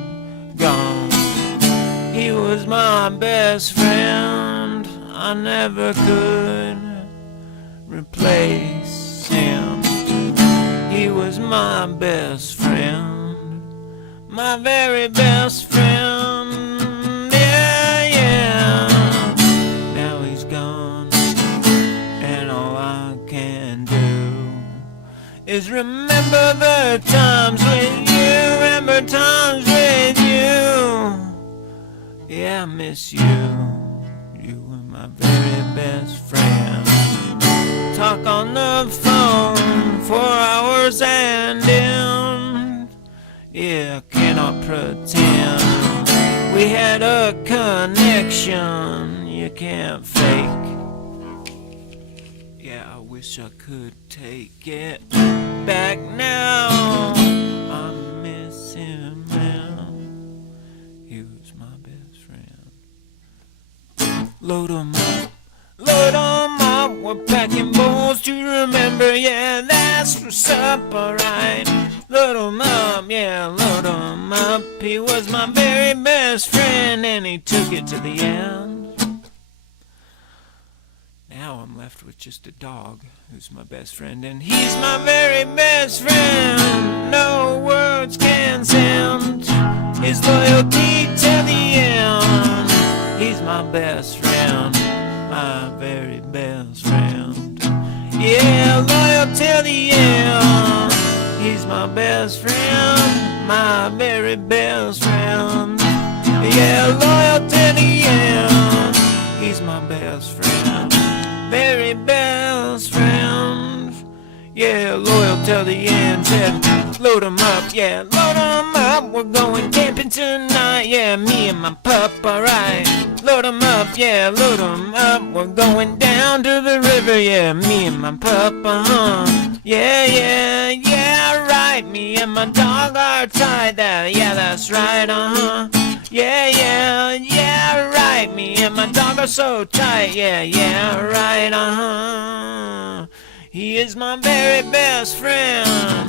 He was my best friend, I never could replace him. He was my best friend, my very best friend, yeah. Now he's gone, and all I can do is remember the times with you, Yeah, I miss you. You were my very best friend. Talk on the phone for hours and end. Yeah, I cannot pretend we had a connection you can't fake. Yeah, I wish I could take it back now. I miss him now. He was my best friend. Load 'em up, we're packing bowls to remember. Yeah, that's for supper, right? load 'em up, yeah, load 'em up. He was my very best friend, and he took it to the end. Now I'm left with just a dog who's my best friend, and he's my very best friend. No words can sound his loyalty to the end. He's my best friend, my very best friend. Yeah, loyal till the end. He's my best friend, my very best friend. Yeah, loyal till the end. He's my best friend, very best friend. Yeah, loyal till the end. Said, load 'em up, yeah, load 'em up. We're going camping tonight, yeah, me and my pup, alright. Load 'em up, yeah, load 'em up. We're going down to the river, yeah, me and my pup, Yeah, yeah, yeah, right. Me and my dog are tied, yeah, that's right, Yeah, yeah, yeah, right. Me and my dog are so tight, yeah, yeah, right, He is my very best friend,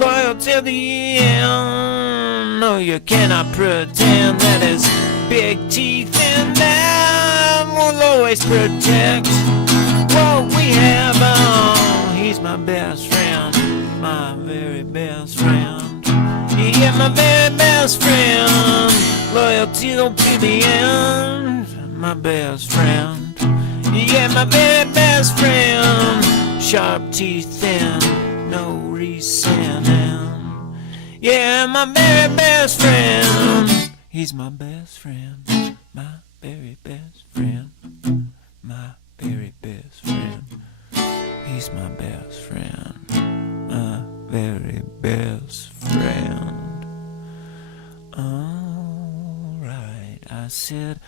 loyal till the end. No, you cannot pretend that his big teeth in them will always protect what we have. He's my best friend, my very best friend. Yeah, my very best friend, loyal till to the end. My best friend, yeah, my very best friend. Sharp teeth and no reasoning. Yeah, my very best friend. He's my best friend, my very best friend, my very best friend. He's my best friend, my very best friend. Alright, I said,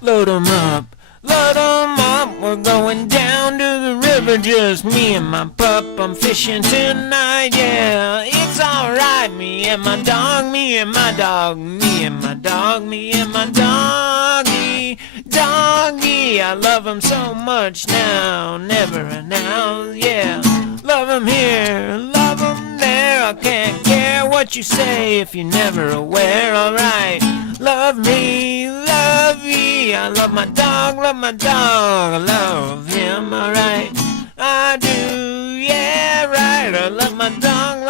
load 'em up, load 'em up. We're going down to the river, just me and my pup. I'm fishing tonight, yeah, it's alright. Me and my dog, me and my dog, me and my dog, me and my doggy, doggy. I love him so much now, never and now, yeah. Love him here, love him there. I can't care what you say if you're never aware, alright. Love me, love me. I love my dog, I love him, alright. I do, yeah, right. I love my dog,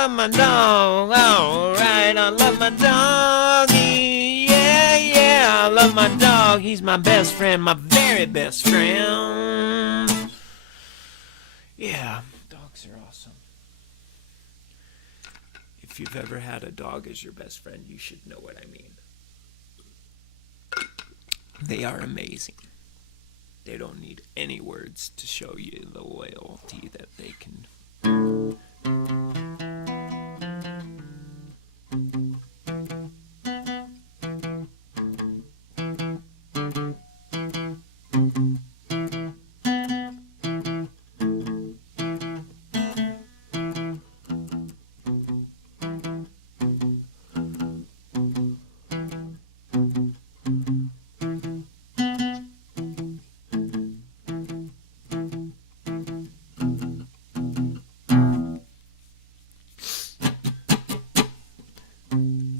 alright. I love my doggy, yeah, yeah. I love my dog, he's my best friend, my very best friend. Yeah, dogs are awesome. If you've ever had a dog as your best friend, you should know what I mean. They are amazing. They don't need any words to show you the loyalty that they can.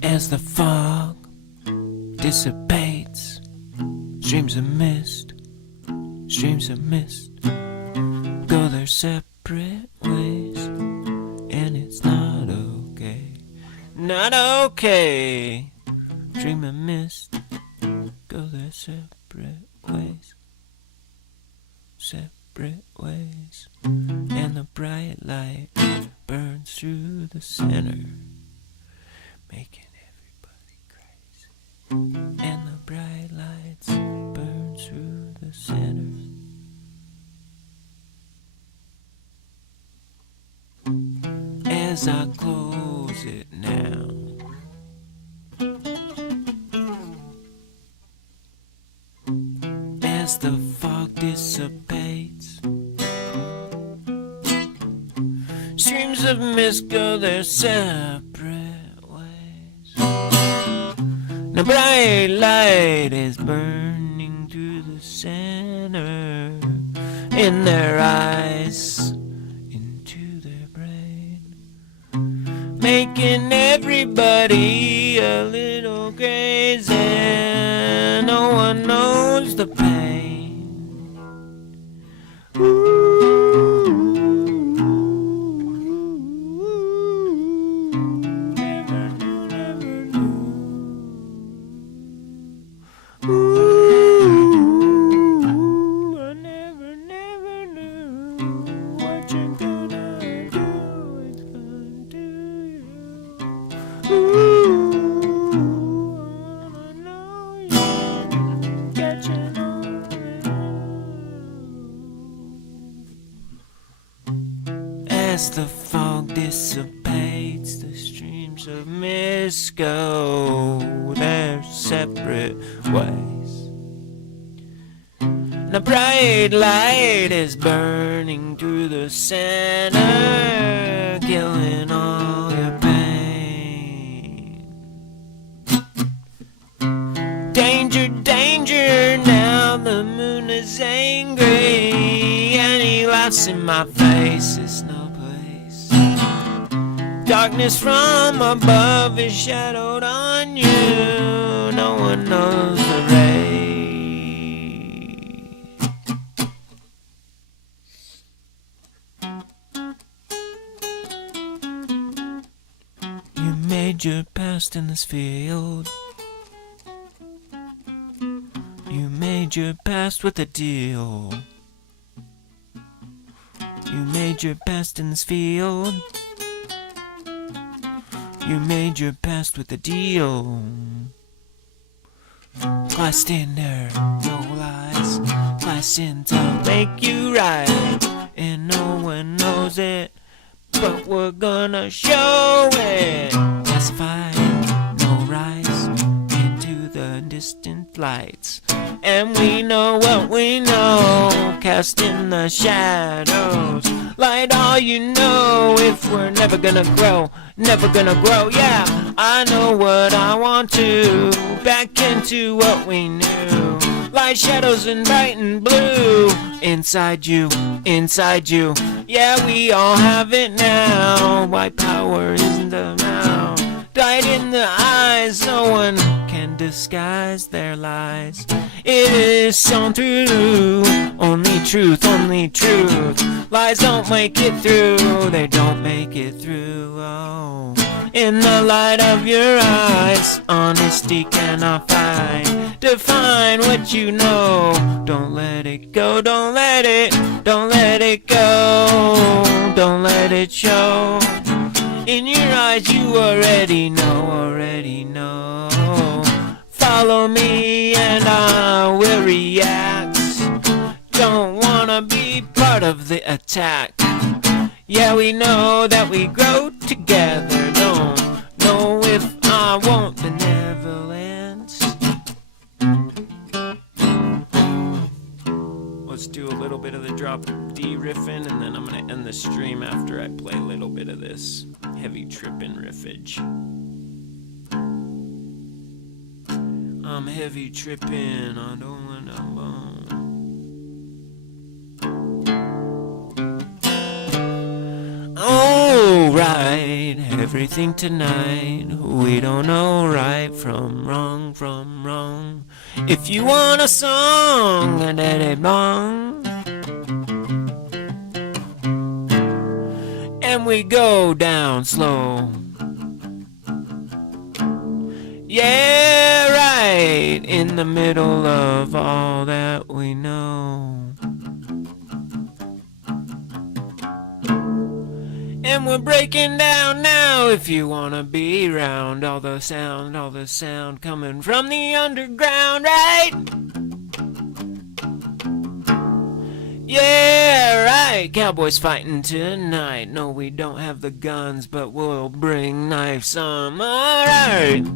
As the fog dissipates, streams of mist go their separate ways, and it's not okay, not okay. Stream of mist go their separate ways, and the bright light burns through the center, making everybody crazy. And the bright lights burn through the center. As I close it now, as the fog dissipates, streams of mist go their separate ways. The bright light is burning through the center, in their eyes, into their brain, making everybody a little crazy. No one knows the pain. Never knew, never knew. Ooh, I never knew what you're gonna do. It's gonna do you. Ooh, I know you're catching on. As the fog dissipates, the streams of mist go their separate ways. And a bright light is burning through the center, killing all your pain. Danger, danger, now the moon is angry, and he laughs in my face. It's no place. Darkness from above is shadowed on you. No one knows the way. You made your past in this field. You made your past with a deal. You made your past in this field. You made your past with a deal. Classed in there, no lies. Classed in to make you right. And no one knows it, but we're gonna show it. Classified, no rise into the distant lights. And we know what we know, cast in the shadows. Light all you know if we're never gonna grow, never gonna grow. Yeah, I know what I want to, back into what we knew. Light shadows and bright and blue, inside you, inside you. Yeah, we all have it now. White power isn't the mouth, light in the eyes. No one can disguise their lies. It is shown through, only truth, only truth. Lies don't make it through, they don't make it through. Oh, in the light of your eyes, honesty cannot find. Define what you know, don't let it go, don't let it go, don't let it show. In your eyes you already know, already know. Follow me and I will react. Don't wanna be part of the attack. Yeah, we know that we grow together. Don't know if I want benevolence. Let's do a little bit of the drop D riffing, and then I'm gonna end the stream after I play a little bit of this heavy tripping riffage. I'm heavy tripping, I don't wanna bone. Alright, everything tonight, we don't know right from wrong, from wrong. If you want a song, and that ain't wrong. And we go down slow. Yeah, right in the middle of all that we know. And we're breaking down now. If you wanna be round, all the sound coming from the underground, right? Yeah, right. Cowboys fighting tonight. No, we don't have the guns, but we'll bring knives some. Alright.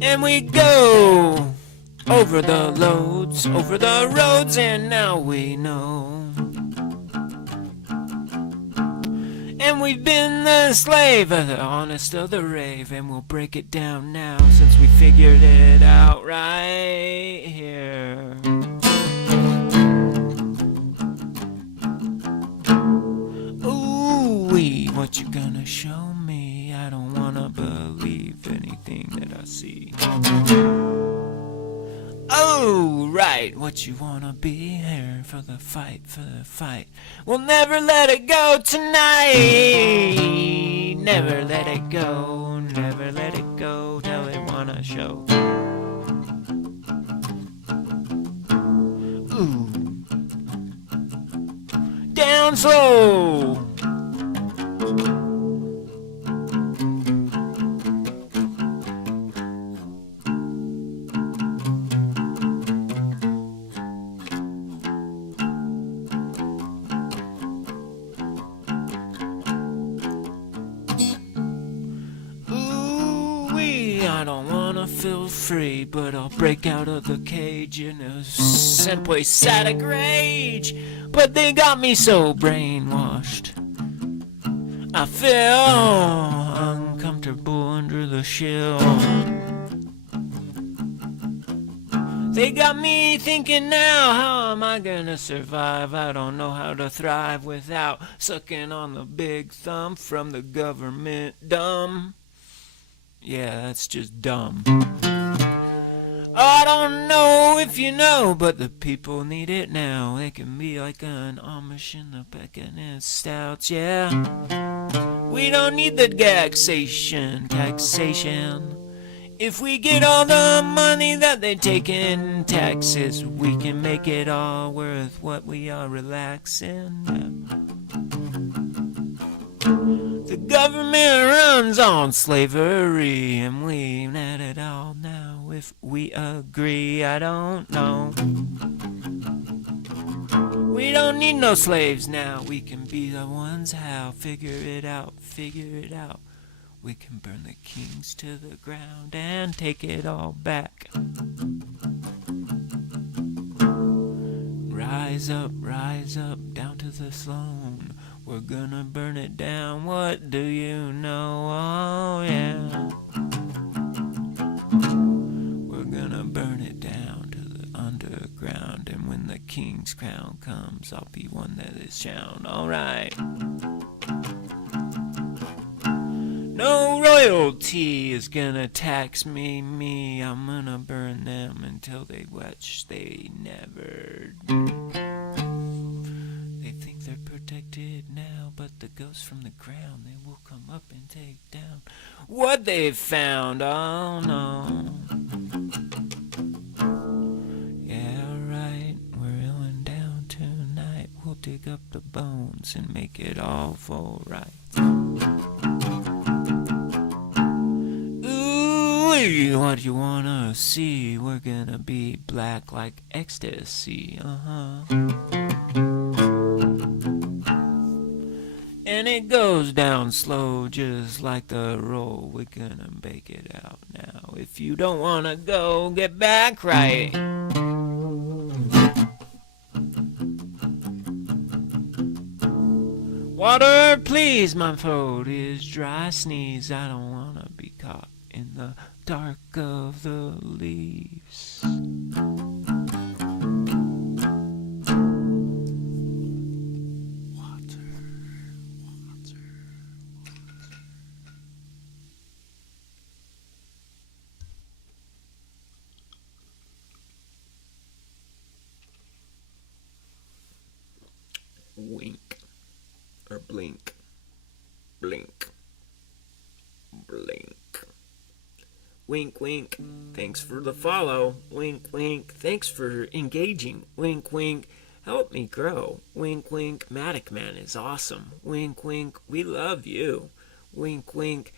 And we go over the loads, over the roads, and now we know. And we've been the slave of the honest of the rave, and we'll break it down now since we figured it out right here. Oh, right, what you wanna be here for the fight, for the fight. We'll never let it go tonight. Never let it go, never let it go till they wanna show. Ooh. Down slow. I don't wanna feel free, but I'll break out of the cage in a senpai static rage. But they got me so brainwashed, I feel uncomfortable under the shell. They got me thinking now, how am I gonna survive? I don't know how to thrive without sucking on the big thumb from the government. Dumb. Yeah, that's just dumb. I don't know if you know, but the people need it now. They can be like an Amish in the Beckonet Stouts, yeah. We don't need the taxation. If we get all the money that they take in taxes, we can make it all worth what we are relaxing. The government runs on slavery, and we've had it all now. If we agree, I don't know. We don't need no slaves now. We can be the ones how. Figure it out, figure it out. We can burn the kings to the ground and take it all back. Rise up, down to the throne. We're gonna burn it down, what do you know? Oh yeah. We're gonna burn it down to the underground, and when the king's crown comes, I'll be one that is found. Alright. No royalty is gonna tax me. I'm gonna burn them until they watch they never do. They think they're protected now, but the ghosts from the ground, they will come up and take down what they've found. Oh no. Yeah, right, we're going down tonight. We'll dig up the bones and make it all fall right. Ooh, what you wanna see? We're gonna be black like ecstasy. And it goes down slow just like the roll. We're gonna bake it out now. If you don't wanna go, get back right. Water, please, my throat is dry. Sneeze, I don't wanna be caught in the dark of the leaves. Wink, or blink, blink, blink. Wink, wink, thanks for the follow. Wink, wink, thanks for engaging. Wink, wink, help me grow. Wink, wink, Matic Man is awesome. Wink, wink, we love you. Wink, wink,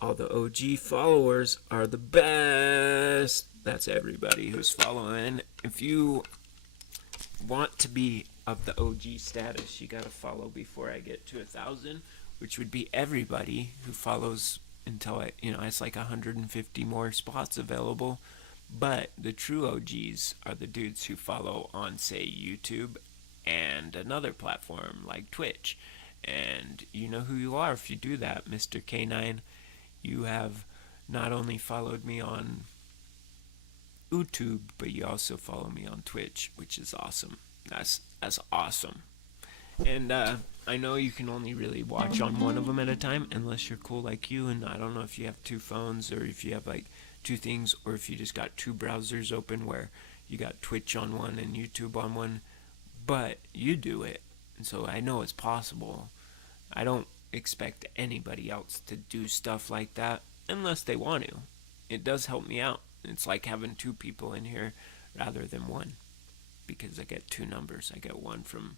all the OG followers are the best. That's everybody who's following. If you want to be of the OG status, you gotta follow before I get to 1,000, which would be everybody who follows until it's like 150 more spots available. But the true OGs are the dudes who follow on, say, YouTube and another platform like Twitch. And you know who you are if you do that, Mr. K9. You have not only followed me on YouTube, but you also follow me on Twitch, which is awesome. That's awesome. And I know you can only really watch on one of them at a time unless you're cool like you, and I don't know if you have two phones or if you have like two things, or if you just got two browsers open where you got Twitch on one and YouTube on one, but you do it. And so I know it's possible. I don't expect anybody else to do stuff like that unless they want to. It does help me out. It's like having two people in here rather than one, because I get two numbers. I get one from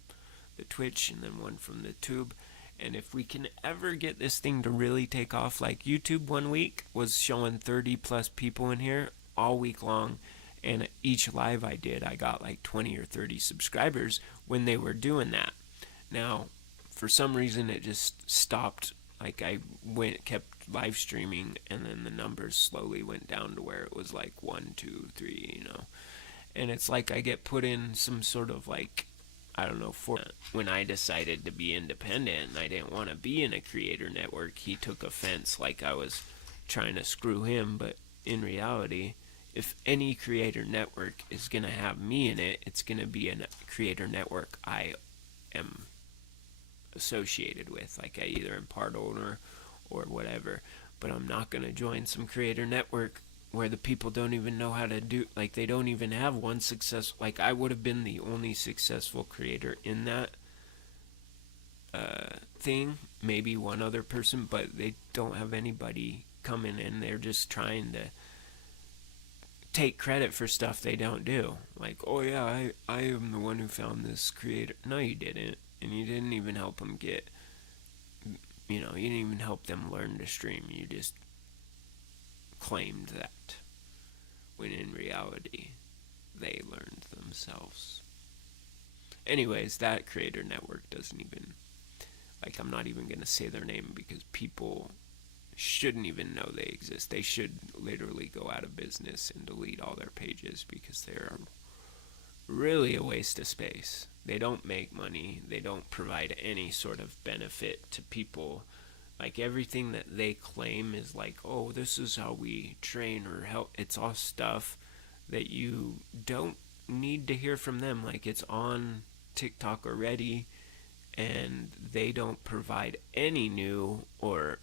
the Twitch and then one from the Tube. And if we can ever get this thing to really take off, like YouTube one week was showing 30 plus people in here all week long, and each live I did, I got like 20 or 30 subscribers when they were doing that. Now, for some reason, it just stopped. Like I kept live streaming, and then the numbers slowly went down to where it was like 1, 2, 3, you know. And it's like I get put in some sort of like, I don't know, for when I decided to be independent and I didn't want to be in a creator network, he took offense like I was trying to screw him. But in reality, if any creator network is going to have me in it, it's going to be a creator network I am associated with. Like I either am part owner or whatever. But I'm not going to join some creator network where the people don't even know how to do, like they don't even have one success. Like I would have been the only successful creator in that thing, maybe one other person, but they don't have anybody coming in. They're just trying to take credit for stuff they don't do. Like, oh yeah, I am the one who found this creator. No, you didn't. And you didn't even help them get, you know, you didn't even help them learn to stream. You just claimed that, when in reality they learned themselves. Anyways, that creator network doesn't even, like, I'm not even gonna say their name because people shouldn't even know they exist. They should literally go out of business and delete all their pages because they're really a waste of space. They don't make money. They don't provide any sort of benefit to people. Like everything that they claim is like, oh, this is how we train or help. It's all stuff that you don't need to hear from them. Like it's on TikTok already, and they don't provide any new or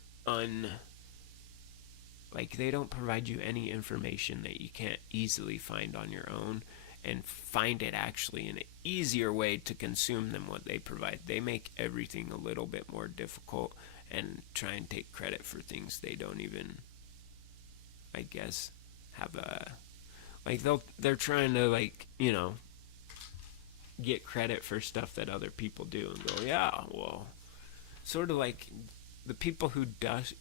like they don't provide you any information that you can't easily find on your own and find it actually in an easier way to consume than what they provide. They make everything a little bit more difficult and try and take credit for things they don't even, I guess, have a, like they're trying to, like, you know, get credit for stuff that other people do and go, yeah, well, sort of like the people who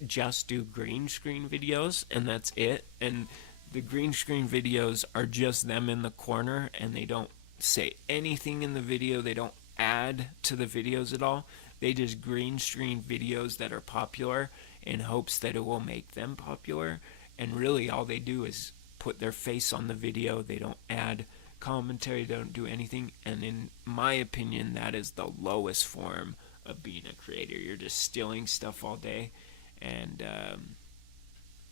just do green screen videos and that's it, and the green screen videos are just them in the corner and they don't say anything in the video, they don't add to the videos at all. They just green screen videos that are popular in hopes that it will make them popular. And really all they do is put their face on the video. They don't add commentary, they don't do anything. And in my opinion, that is the lowest form of being a creator. You're just stealing stuff all day and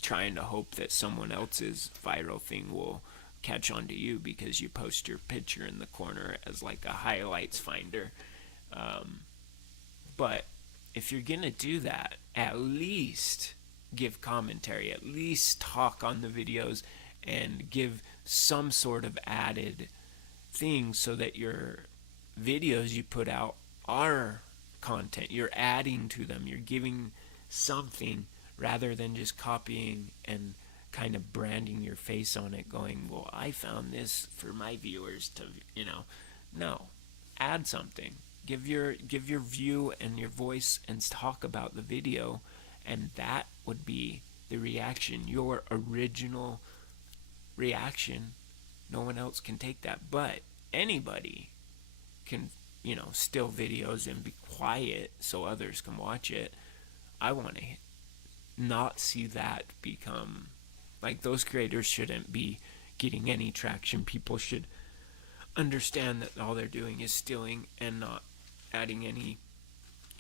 trying to hope that someone else's viral thing will catch on to you because you post your picture in the corner as like a highlights finder. But if you're gonna do that, at least give commentary, at least talk on the videos and give some sort of added thing so that your videos you put out are content. You're adding to them, you're giving something rather than just copying and kind of branding your face on it going, well, I found this for my viewers to, you know. No, add something. Give your view and your voice and talk about the video, and that would be the reaction, your original reaction. No one else can take that, but anybody can, you know, still videos and be quiet so others can watch it. I want to not see that become, like, those creators shouldn't be getting any traction. People should understand that all they're doing is stealing and not adding any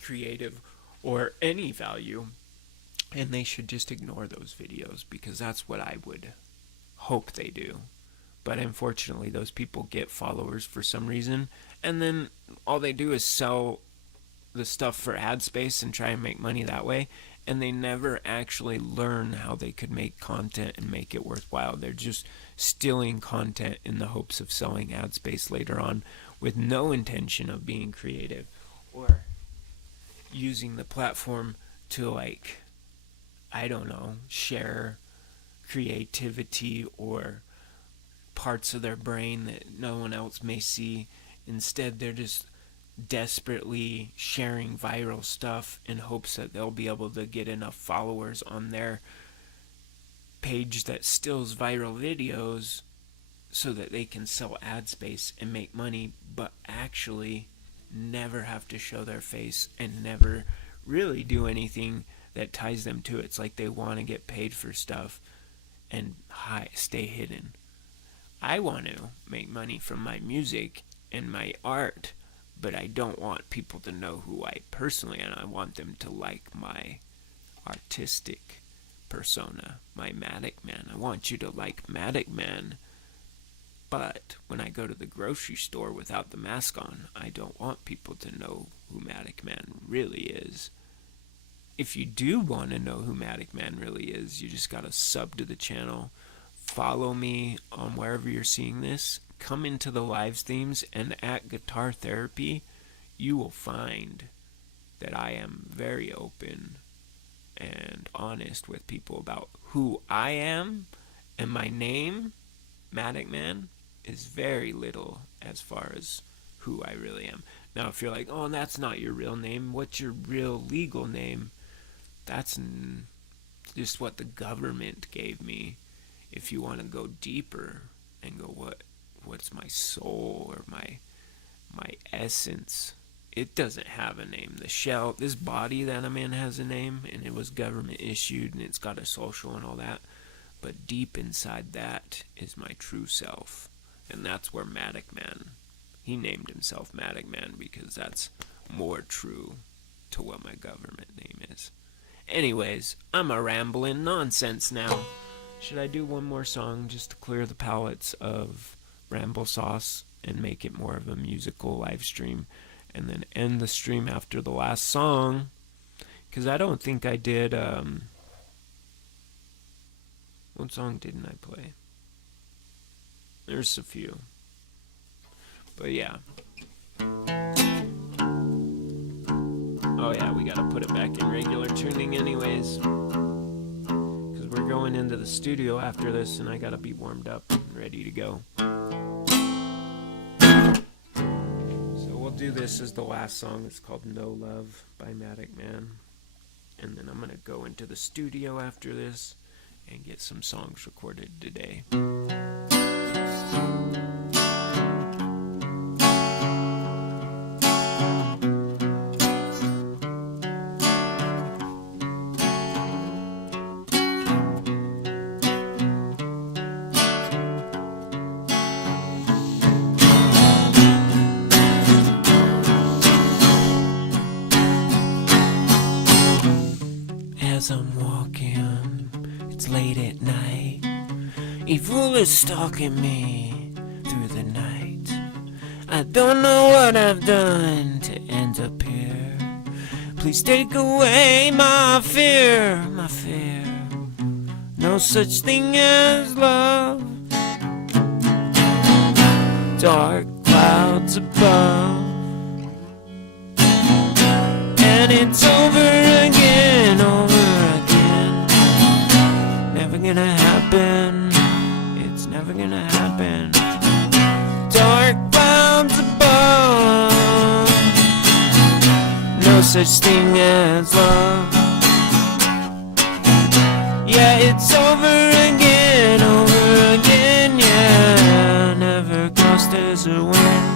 creative or any value, and they should just ignore those videos because that's what I would hope they do. But unfortunately those people get followers for some reason, and then all they do is sell the stuff for ad space and try and make money that way, and they never actually learn how they could make content and make it worthwhile. They're just stealing content in the hopes of selling ad space later on, with no intention of being creative or using the platform to, like, I don't know, share creativity or parts of their brain that no one else may see. Instead, they're just desperately sharing viral stuff in hopes that they'll be able to get enough followers on their page that stills viral videos so that they can sell ad space and make money, but actually never have to show their face and never really do anything that ties them to it. It's like they want to get paid for stuff and stay hidden. I want to make money from my music and my art, but I don't want people to know who I personally am. I want them to like my artistic persona, my Matic Man. I want you to like Matic Man, but when I go to the grocery store without the mask on, I don't want people to know who Matic Man really is. If you do want to know who Matic Man really is, you just gotta sub to the channel, follow me on wherever you're seeing this, come into the live streams, and at Guitar Therapy, you will find that I am very open and honest with people about who I am, and my name, Matic Man, is very little as far as who I really am. Now, if you're like, oh, that's not your real name, what's your real legal name? That's just what the government gave me. If you want to go deeper and go, what's my soul or my essence? It doesn't have a name. This body that I'm in has a name, and it was government issued, and it's got a social and all that. But deep inside that is my true self, and that's where Matic Man. He named himself Matic Man because that's more true to what my government name is. Anyways, I'm a rambling nonsense now. Should I do one more song just to clear the palates of Ramble Sauce and make it more of a musical live stream, and then end the stream after the last song? Because I don't think I did, what song didn't I play? There's a few. But yeah. Oh yeah, we gotta put it back in regular tuning anyways. Because we're going into the studio after this, and I gotta be warmed up and ready to go. So we'll do this as the last song. It's called No Love by Matic Man. And then I'm gonna go into the studio after this and get some songs recorded today. As I'm walking, it's late at night. Evil is stalking me through the night. I don't know what I've done to end up here. Please take away my fear, my fear. No such thing as love. Dark clouds above, and it's over again, over again. Never gonna happen, it's never gonna happen. Dark clouds above, no such thing as love. Yeah, it's over again, yeah. Never crossed as a wind.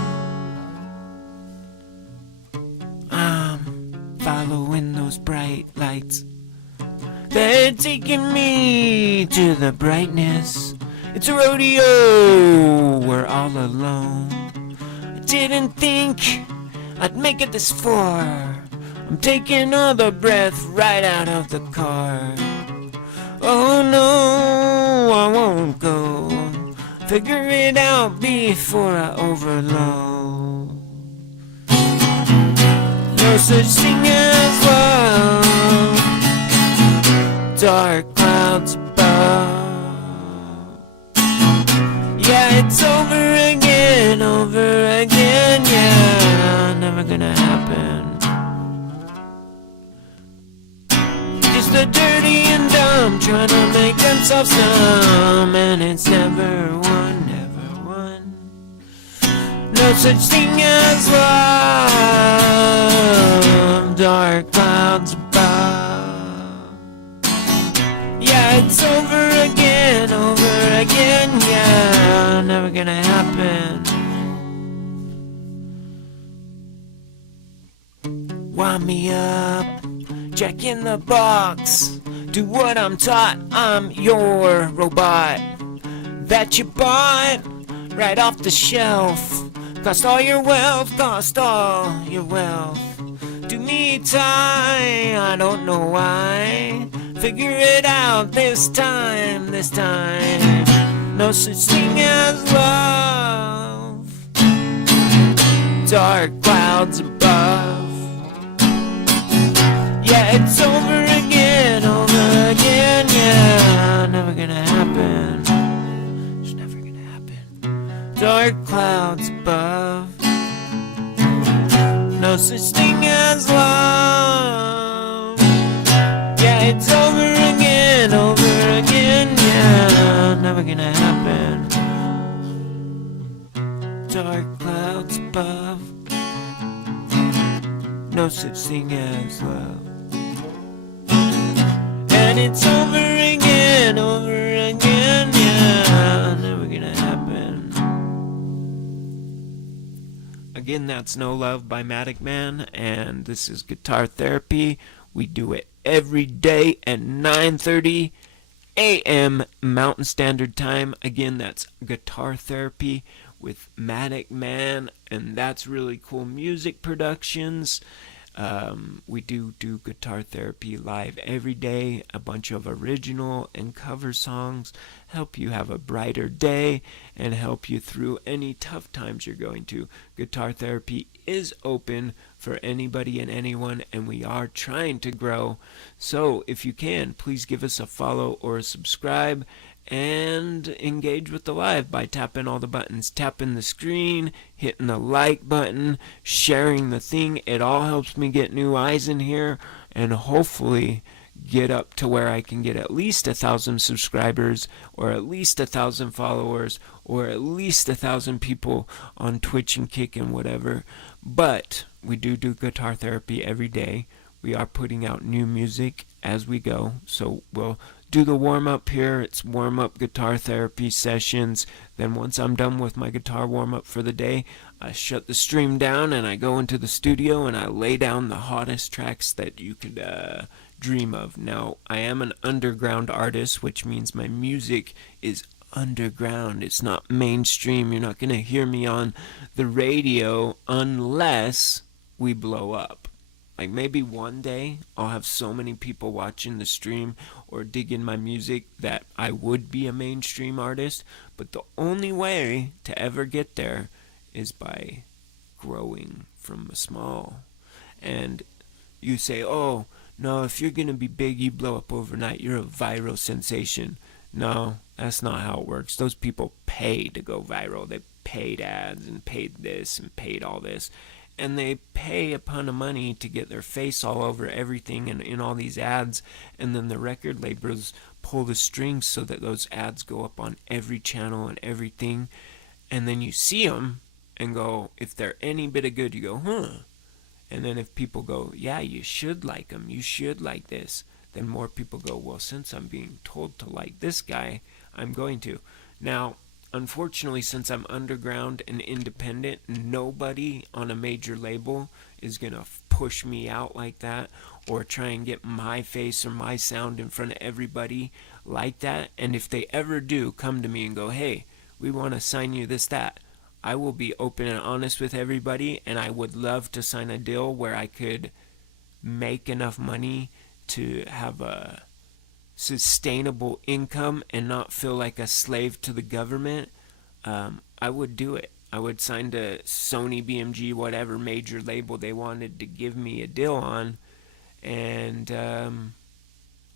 I'm following those bright lights. They're taking me to the brightness. It's a rodeo, we're all alone. I didn't think I'd make it this far. I'm taking all the breath right out of the car. Oh no, I won't go. Figure it out before I overload. No such thing as love. dark clouds above. Yeah, it's over again, yeah, never gonna happen. Just the dirty and dumb trying to make themselves numb, and it's never won, never won. No such thing as love, dark clouds above. Yeah, it's over again, yeah, never gonna happen. Wind me up, Jack in the Box. Do what I'm taught, I'm your robot that you bought right off the shelf. Cost all your wealth, cost all your wealth. Do me tie, I don't know why. Figure it out this time. No such thing as love, dark clouds above. Yeah, it's over again, yeah, never gonna happen. It's never gonna happen. Dark clouds above. No such thing as love. Yeah, it's over again, yeah, never gonna happen. Dark clouds above. No such thing as love. And it's over again, yeah, never gonna happen. Again, that's No Love by Matic Man, and this is Guitar Therapy. We do it every day at 9:30 a.m. Mountain Standard Time. Again, that's Guitar Therapy with Matic Man, and that's really cool music productions. We do Guitar Therapy live every day, a bunch of original and cover songs, help you have a brighter day and help you through any tough times you're going to. Guitar Therapy is open for anybody and anyone, and we are trying to grow. So if you can, please give us a follow or a subscribe and engage with the live by tapping all the buttons, tapping the screen, hitting the like button, sharing the thing. It all helps me get new eyes in here and hopefully get up to where I can get at least 1,000 subscribers or at least 1,000 followers or at least 1,000 people on Twitch and Kick and whatever. But we do Guitar Therapy every day. We are putting out new music as we go, so we'll do the warm-up here. It's warm-up Guitar Therapy sessions. Then once I'm done with my guitar warm-up for the day, I shut the stream down and I go into the studio and I lay down the hottest tracks that you could dream of. Now, I am an underground artist, which means my music is underground. It's not mainstream. You're not going to hear me on the radio unless we blow up. Like maybe one day I'll have so many people watching the stream or digging my music that I would be a mainstream artist, but the only way to ever get there is by growing from small. And you say, oh, no, if you're going to be big, you blow up overnight. You're a viral sensation. No, that's not how it works. Those people pay to go viral. They paid ads and paid this and paid all this. And they pay a ton of money to get their face all over everything and in all these ads. And then the record labels pull the strings so that those ads go up on every channel and everything. And then you see them and go, if they're any bit of good, you go, huh. And then if people go, yeah, you should like them, you should like this, then more people go, well, since I'm being told to like this guy, I'm going to. Now, unfortunately, since I'm underground and independent, nobody on a major label is going to push me out like that or try and get my face or my sound in front of everybody like that. And if they ever do come to me and go, hey, we want to sign you this, that, I will be open and honest with everybody, and I would love to sign a deal where I could make enough money to have a sustainable income and not feel like a slave to the government. I would do it. I would sign to Sony, BMG, whatever major label they wanted to give me a deal on, and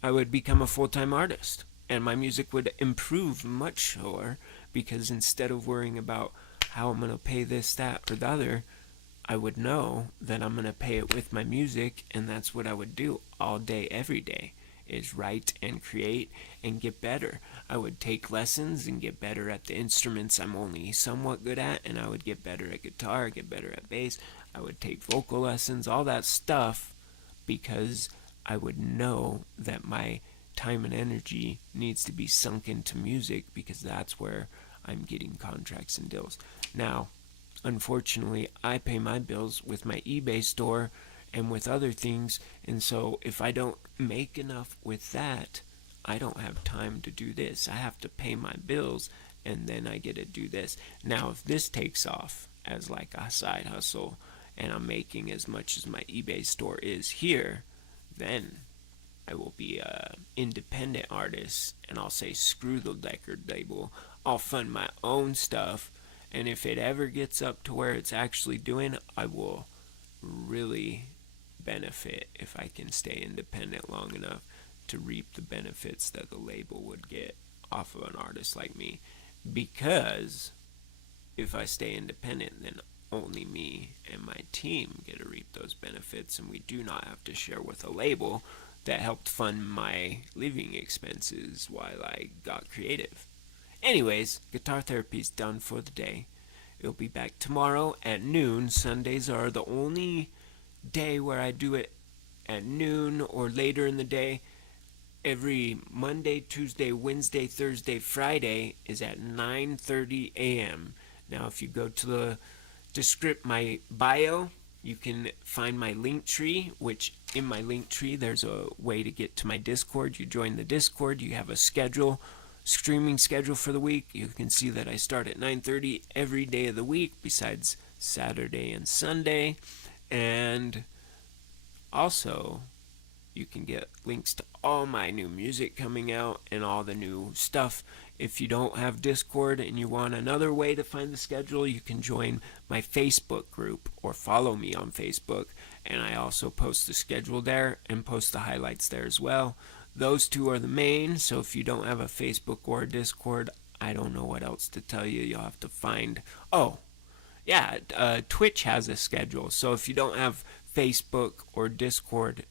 I would become a full-time artist, and my music would improve much more, because instead of worrying about how I'm going to pay this, that, or the other, I would know that I'm going to pay it with my music, and that's what I would do all day, every day, is write and create and get better. I would take lessons and get better at the instruments I'm only somewhat good at, and I would get better at guitar, get better at bass. I would take vocal lessons, all that stuff, because I would know that my time and energy needs to be sunk into music, because that's where I'm getting contracts and deals. Now, unfortunately, I pay my bills with my eBay store and with other things, and so if I don't make enough with that, I don't have time to do this. I have to pay my bills, and then I get to do this. Now, if this takes off as like a side hustle, and I'm making as much as my eBay store is here, then I will be a independent artist, and I'll say screw the record label. I'll fund my own stuff, and if it ever gets up to where it's actually doing, I will really benefit if I can stay independent long enough to reap the benefits that the label would get off of an artist like me. Because if I stay independent, then only me and my team get to reap those benefits, and we do not have to share with a label that helped fund my living expenses while I got creative. Anyways, Guitar Therapy's done for the day. It'll be back tomorrow at noon. Sundays are the only day where I do it at noon or later in the day. Every Monday, Tuesday, Wednesday, Thursday, Friday is at 9:30 a.m. Now, if you go to my bio, you can find my link tree, which in my link tree, there's a way to get to my Discord. You join the Discord, you have a streaming schedule for the week. You can see that I start at 9:30 every day of the week besides Saturday and Sunday. And also, you can get links to all my new music coming out and all the new stuff. If you don't have Discord and you want another way to find the schedule, you can join my Facebook group or follow me on Facebook. And I also post the schedule there and post the highlights there as well. Those two are the main, so if you don't have a Facebook or a Discord, I don't know what else to tell you. You'll have to find... Twitch has a schedule. So if you don't have Facebook or Discord,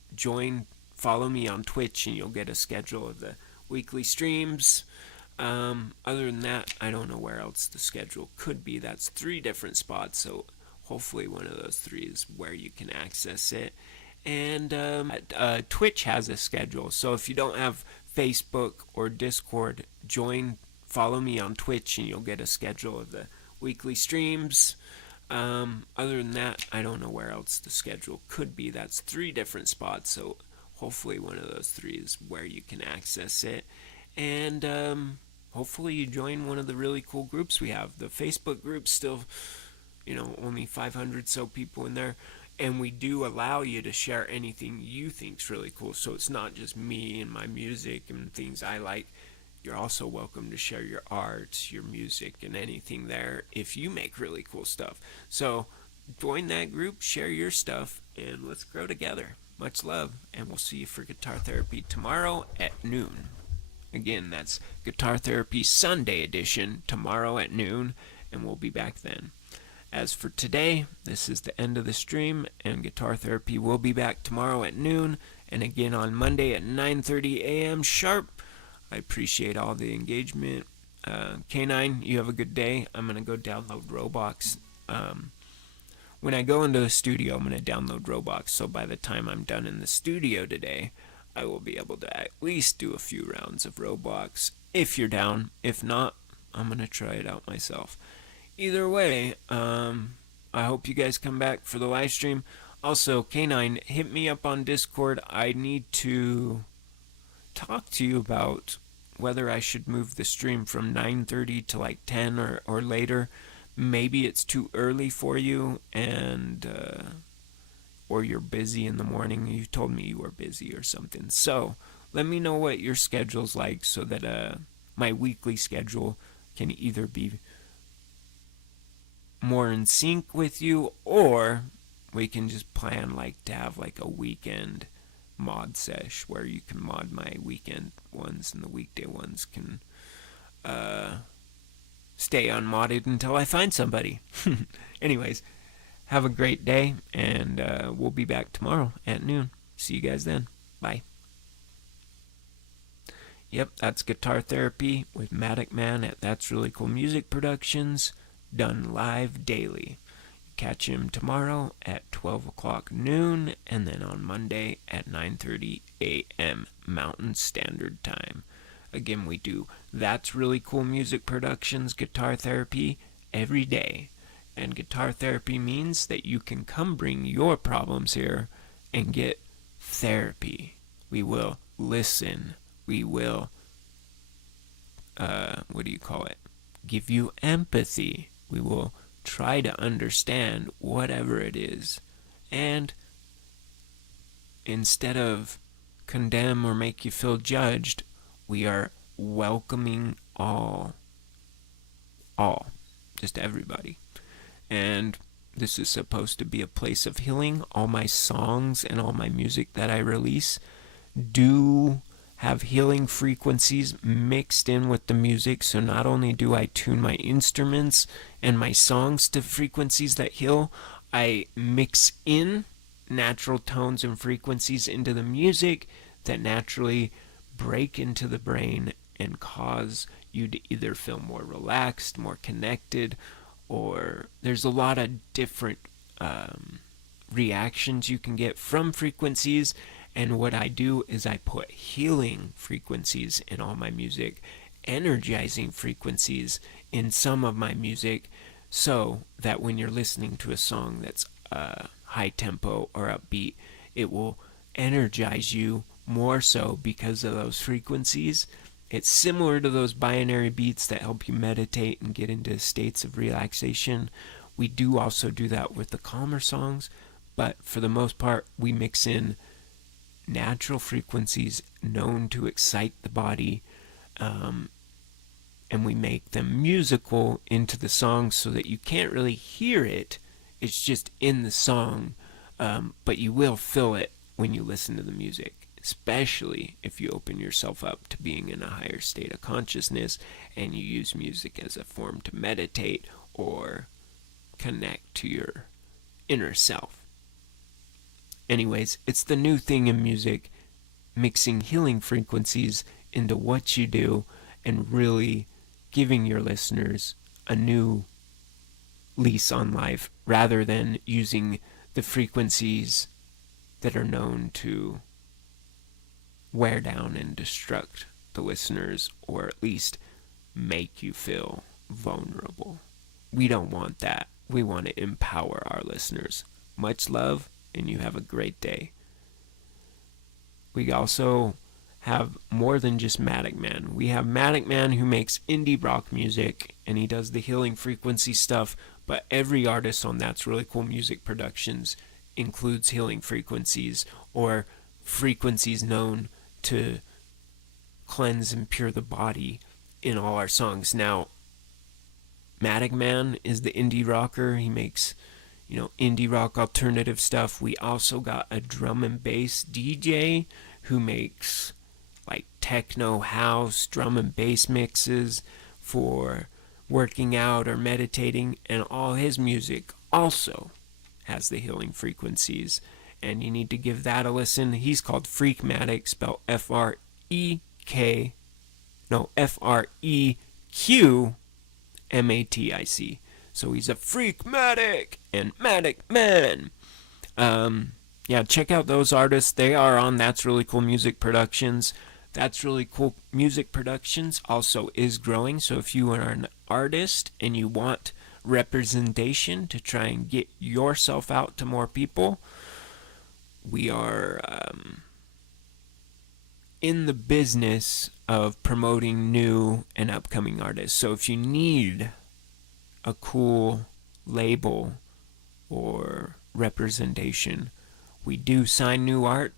follow me on Twitch, and you'll get a schedule of the weekly streams. Other than that, I don't know where else the schedule could be. That's 3 different spots, so hopefully one of those 3 is where you can access it. And Twitch has a schedule, so if you don't have Facebook or Discord, follow me on Twitch, and you'll get a schedule of the weekly streams. Other than that, I don't know where else the schedule could be. That's 3 different spots, so hopefully one of those 3 is where you can access it. And hopefully you join one of the really cool groups we have. The Facebook group's still, only 500 so people in there. And we do allow you to share anything you think's really cool. So it's not just me and my music and things I like. You're also welcome to share your art, your music, and anything there if you make really cool stuff. So join that group, share your stuff, and let's grow together. Much love, and we'll see you for Guitar Therapy tomorrow at noon. Again, that's Guitar Therapy Sunday edition tomorrow at noon, and we'll be back then. As for today, this is the end of the stream, and Guitar Therapy will be back tomorrow at noon, and again on Monday at 9:30 a.m. sharp. I appreciate all the engagement. K9, you have a good day. I'm going to go download Roblox. When I go into the studio, I'm going to download Roblox, so by the time I'm done in the studio today, I will be able to at least do a few rounds of Roblox. If you're down. If not, I'm going to try it out myself. Either way, I hope you guys come back for the live stream. Also, K9, hit me up on Discord. I need to talk to you about whether I should move the stream from 9:30 to like 10 or later. Maybe it's too early for you, and or you're busy in the morning. You told me you were busy or something. So let me know what your schedule's like, so that my weekly schedule can either be more in sync with you, or we can just plan to have like a weekend mod sesh where you can mod my weekend ones and the weekday ones can stay unmodded until I find somebody. Anyways, have a great day, and we'll be back tomorrow at noon. See you guys then. Bye. Yep, that's Guitar Therapy with Matic Man at That's Really Cool Music Productions, done live daily. Catch him tomorrow at 12 o'clock noon, and then on Monday at 9:30 a.m. Mountain Standard Time. Again, we do That's Really Cool Music Productions Guitar Therapy every day. And Guitar Therapy means that you can come bring your problems here and get therapy. We will listen. We will, give you empathy. We will try to understand whatever it is. And instead of condemn or make you feel judged, we are welcoming all, just everybody. And this is supposed to be a place of healing. All my songs and all my music that I release do have healing frequencies mixed in with the music. So not only do I tune my instruments and my songs to frequencies that heal, I mix in natural tones and frequencies into the music that naturally break into the brain and cause you to either feel more relaxed, more connected, or there's a lot of different reactions you can get from frequencies. And what I do is I put healing frequencies in all my music, energizing frequencies in some of my music, so that when you're listening to a song that's high tempo or upbeat, it will energize you more so because of those frequencies. It's similar to those binary beats that help you meditate and get into states of relaxation. We do also do that with the calmer songs, but for the most part, we mix in natural frequencies known to excite the body, and we make them musical into the song so that you can't really hear it. It's just in the song, but you will feel it when you listen to the music, especially if you open yourself up to being in a higher state of consciousness and you use music as a form to meditate or connect to your inner self. Anyways, it's the new thing in music, mixing healing frequencies into what you do and really giving your listeners a new lease on life rather than using the frequencies that are known to wear down and destruct the listeners, or at least make you feel vulnerable. We don't want that. We want to empower our listeners. Much love, and you have a great day. We also have more than just Matic Man. We have Matic Man who makes indie rock music, and he does the healing frequency stuff, but every artist on That's Really Cool Music Productions includes healing frequencies or frequencies known to cleanse and pure the body in all our songs. Now, Matic Man is the indie rocker. He makes indie rock alternative stuff. We also got a drum and bass DJ who makes like techno house drum and bass mixes for working out or meditating, and all his music also has the healing frequencies, and you need to give that a listen. He's called Freakmatic, spelled Freqmatic. So he's a Freakmatic and Matic Man. Check out those artists. They are on That's Really Cool Music Productions. That's Really Cool Music Productions also is growing. So if you are an artist and you want representation to try and get yourself out to more people, we are in the business of promoting new and upcoming artists. So if you need a cool label or representation, we do sign new art,